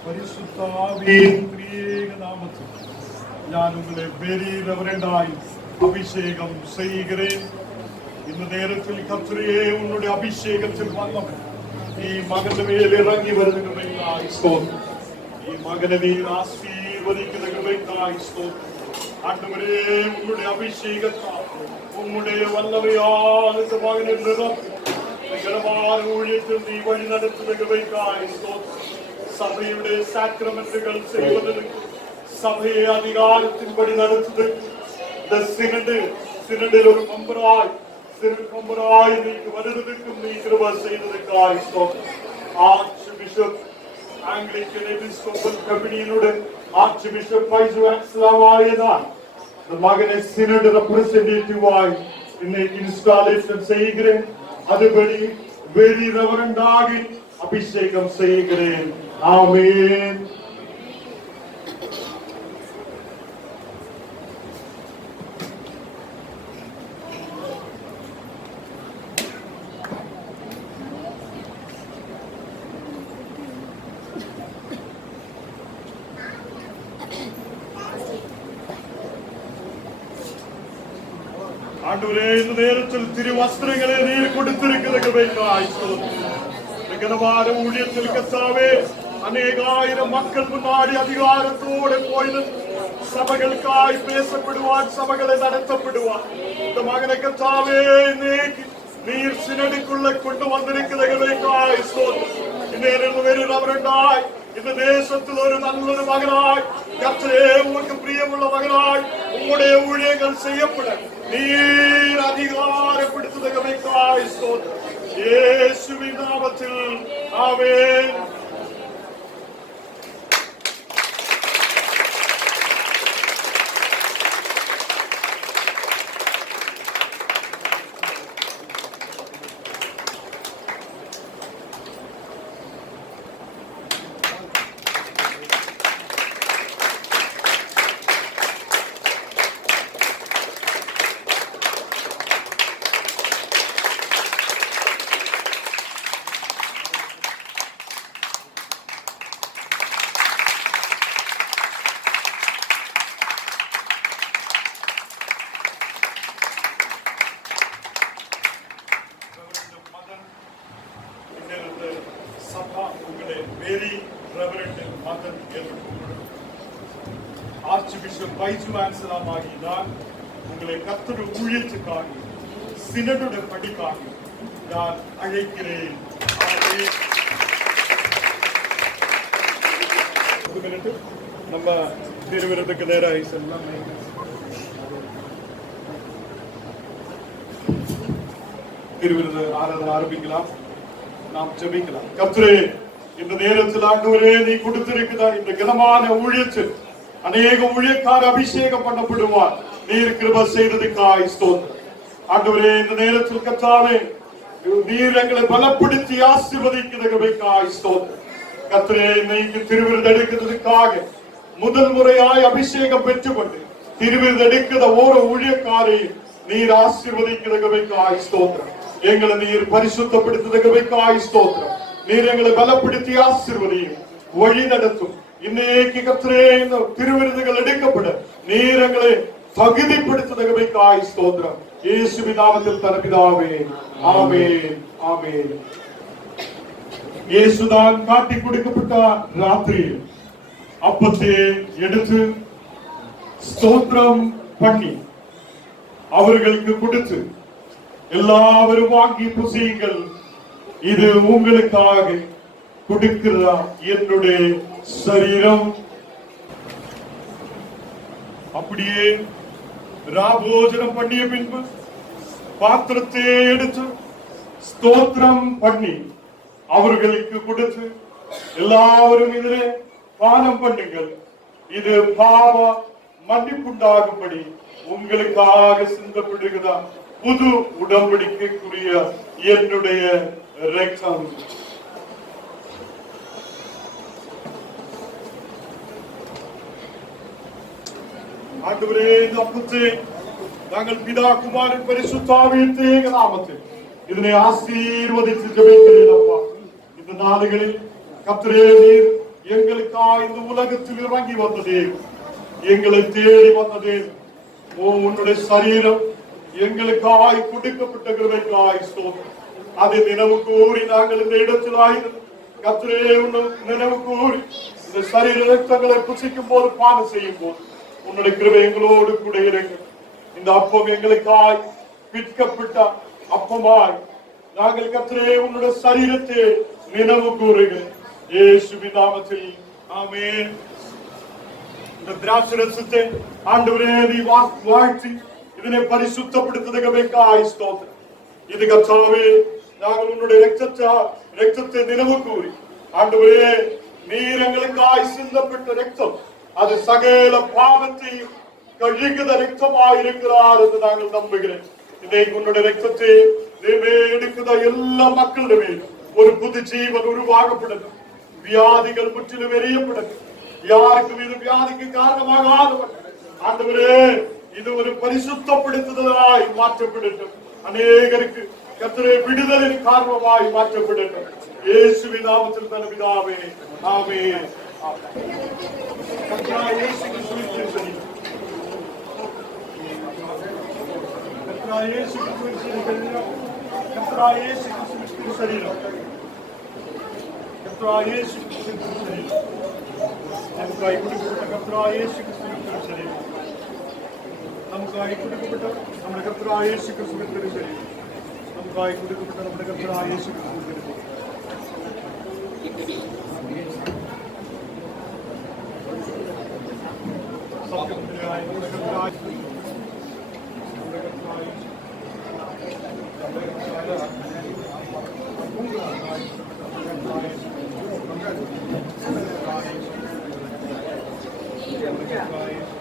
பரிசுத்த ஆவியின் திரியேக நாமத்தில் நான் உங்களை வெரி ரெவரண்டாய் அபிஷேகம் செய்கிறேன். இந்த நேரத்தில் கர்த்தரே, உன்னுடைய அபிஷேகத்தில் வல்லமை நீ மகன் மேல் இறங்கி வருகிறாய் ஸ்தோத்திரம். நீ மகனை நீர் ஆசீர்வதிக்கிறாய் ஸ்தோத்திரம். ஆண்டவரே, உன்னுடைய அபிஷேகத்தால் உன்னுடைய வல்லமையால் இந்த மகனை நிரப்பி ஊழியத்தில் நீ வழி நடத்துகிறாய் ஸ்தோத்திரம். சபையுடைய சாக்ரமென்ட்கள் செய்வதற்கு சபையை அதிகாரத்தின்படி நடத்துவதற்கு இந்த சினடில் ஒரு மெம்பராய் நீக்கு வருவதற்கும் நீ கிருபை செய்ததற்காய் ஸ்தோத்திரம். ஆர்ச் பிஷப் ஆங்கிலிக்கன் எபிஸ்கோபல் கமிட்டியினுடைய ஆர்ச் பிஷப் பைசுவாயதான் இந்த மகனை சினட் ரெப்ரசன்டேட்டிவ் ஆய் இன்னைக்கு இன்ஸ்டாலேஷன் செய்கிறேன். அதுபடி வெரி ரெவரண்ட் ஆகி அபிஷேகம் செய்கிறேன். ஆமென். ஆண்டவரே, இந்த நேரத்தில் திரு வஸ்திரங்களை நீர் கொடுத்திருக்கிறீர்கள். கனமான ஊழியத்தில் கர்த்தாவே, அநேகாயிரம் மக்கள் முன்னாடி அதிகாரத்தோடு போய் சபைகளுக்காய் பேசப்படுவான், சபைகளை நடத்தப்படுவான். இந்த மகனை கர்த்தாவே நீர் சினடிக்குள்ள கொண்டு வந்திருக்கிறீர்கள். இந்த தேசத்தில் ஒரு நல்ல மகனாய் கர்த்தரே, உங்களுக்கு பிரியமுள்ள மகனாய் உங்களுடைய ஊழியங்கள் செய்யப்பட நீர் அதிகாரப்படுத்துகிறாய் ஸ்தோத்திரம். இயேசுவின் நாமத்தில் ஆமென். ஆர்ச்பிஷப் பைசுவான்சலாம் ஆகி நான் உங்களை கர்த்தருடைய ஊழியத்துக்காக சினடுடைய படிக்காக நான் அழைக்கிறேன். நம்ம திருவிருதுக்கு நேராக செல்லாம். திருவிருது ஆராதனை ஆரம்பிக்கலாம். நாம் ஜெபிக்கலாம். கர்த்தரே, இந்த நேரத்தில் ஆண்டவரே, நீ கொடுத்திருக்கிறா இந்த கனமான ஊழியத்தில் அநேக ஊழியக்கார அபிஷேகம் பண்ணப்படுவார். நீர் கிருபை செய்ததுக்காய் ஸ்தோத்திரம். ஆண்டவரே, இந்த நேரத்தில் கர்த்தாவே, நீர் எங்களை பலப்படுத்தி ஆசீர்வதிக்கிறதுக்காய் ஸ்தோத்திரம். கர்த்தரே, இன்னைக்கு திருவிருது எடுக்கிறதுக்காக முதல் முறையாய் அபிஷேகம் பெற்றுக்கொண்டு திருவிருது எடுக்கிற ஒரு ஊழியக்காரை நீர் ஆசீர்வதிக்கிறதுக்காய் ஸ்தோத்திரம். எங்களை நீர் பரிசுத்தப்படுத்துவதற்காய் ஸ்தோத்திரம். நீர் எங்களை பலப்படுத்தி ஆசீர்வதியும், வழி நடத்தும். இன்னைக்கு கர்த்தரே இந்த திருவிருதுகள் எடுக்கப்பட நீர் எங்களை தகுதிப்படுத்துவதற்காய் ஸ்தோத்திரம். இயேசுவின் நாமத்தில் தரப்பிதாவே, ஆமென், ஆமென். இயேசுதான் காட்டி கொடுக்கப்பட்ட ராத்திரியில் அப்பத்தை எடுத்து ஸ்தோத்திரம் பண்ணி அவர்களுக்கு கொடுத்து, எல்லாரும் வாங்கி புசியுங்கள், இது உங்களுக்காக கொடுக்கிறதா என்னுடைய சரீரம். அப்படியே ராபோஜனம் பண்ணிய பின்பு பாத்திரத்தை எடுத்து ஸ்தோத்திரம் பண்ணி அவர்களுக்கு கொடுத்து, எல்லாரும் இதிலே பானம் பண்ணுங்கள், இது பாவ மன்னிப்புண்டாகும்படி உங்களுக்காக சிந்தப்படுகிறதா புது உடன்படிக்கைக்குரிய என்னுடைய இரத்தம். ஆண்டவரே, இந்த அப்பத்தை நாங்கள் பிதா குமாரன் பரிசுத்த ஆவியின் நாமத்தில் இதனை ஆசீர்வதித்து ஜெபிக்கிறேன் அப்பா. இந்த நாடுகளில் கர்த்தரே, நீர் எங்களுக்காக இந்த உலகத்தில் இறங்கி வந்ததே, எங்களை தேடி வந்ததே, உன்னுடைய சரீரம் எங்களுக்காய் கொடுக்கப்பட்ட கிருபைக்காய் ஸ்தோத்திரம். அதை நினைவு கூறி நாங்கள் இந்த இடத்தில் ஆயிரம் கர்த்தரே நினைவு கூறி இந்த சரீர ரத்தங்களை புசிக்கும் போது, பானம் செய்யும் போது உன்னுடைய கிருபை எங்களோடு கூட இருங்க. இந்த அப்பம் எங்களுக்காய் பிற்கப்பட்ட அப்பமாய் நாங்கள் கர்த்தரே உன்னுடைய சரீரத்தை நினைவு கூறுகிறேன். இயேசுவின் நாமத்தில் ஆமென். இந்த திராட்சை ரசத்தை ஆண்டவரே நீ வாழ்த்தி இதனை பரிசுத்தப்படுத்துவதற்காய் ஸ்தோத்திரம். இது கர்த்தாவே, நாங்கள் உன்னுடைய ரத்தத்தை நினைவு கூறி ஆண்டவரே, நீர் எங்களுக்காய் சிந்தப்பட்ட ரத்தம் அது சகல பாவத்தையும் கழுகுத ரத்தமாயிருக்கிறார் என்று நாங்கள் நம்புகிறேன். இன்றைக்கு உன்னுடைய ரத்தத்தை எடுக்குத எல்லா மக்களிடமே ஒரு புது ஜீவன் உருவாகப்படும். வியாதிகள் முற்றிலும் எறியப்படும். யாருக்கும் இது வியாதிக்கு காரணமாக ஆண்டவரே, இது ஒரு பரிசுத்தப்படுத்துதலாய் மாற்றப்படட்டும். அநேகருக்கு கர்த்தரே விடுதலின் காரணமாய் மாற்றப்படட்டும். இயேசுவின் நாமத்தில் பிதாவே, ஆமென். கர்த்தராகிய இயேசு கிறிஸ்துவின் திருச்சரீரம், கர்த்தராகிய இயேசு கிறிஸ்துவின் திருச்சரீரம், கர்த்தராகிய இயேசு கிறிஸ்துவின் திருச்சரீரம், கர்த்தராகிய இயேசு கிறிஸ்துவின் திருச்சரீரம், நமக்காய் கொடுக்கப்பட்ட கர்த்தராகிய இயேசு கிறிஸ்துவின் திருச்சரீரம், நமக்காய் கொடுக்கப்பட்ட நம்முடைய கர்த்தராகிய இயேசு கிறிஸ்துவின் திருச்சரீரம், நமக்காய் கொடுக்கப்பட்ட நம்முடைய கர்த்தராகிய இயேசு கிறிஸ்துவின் திருச்சரீரம். Thank you.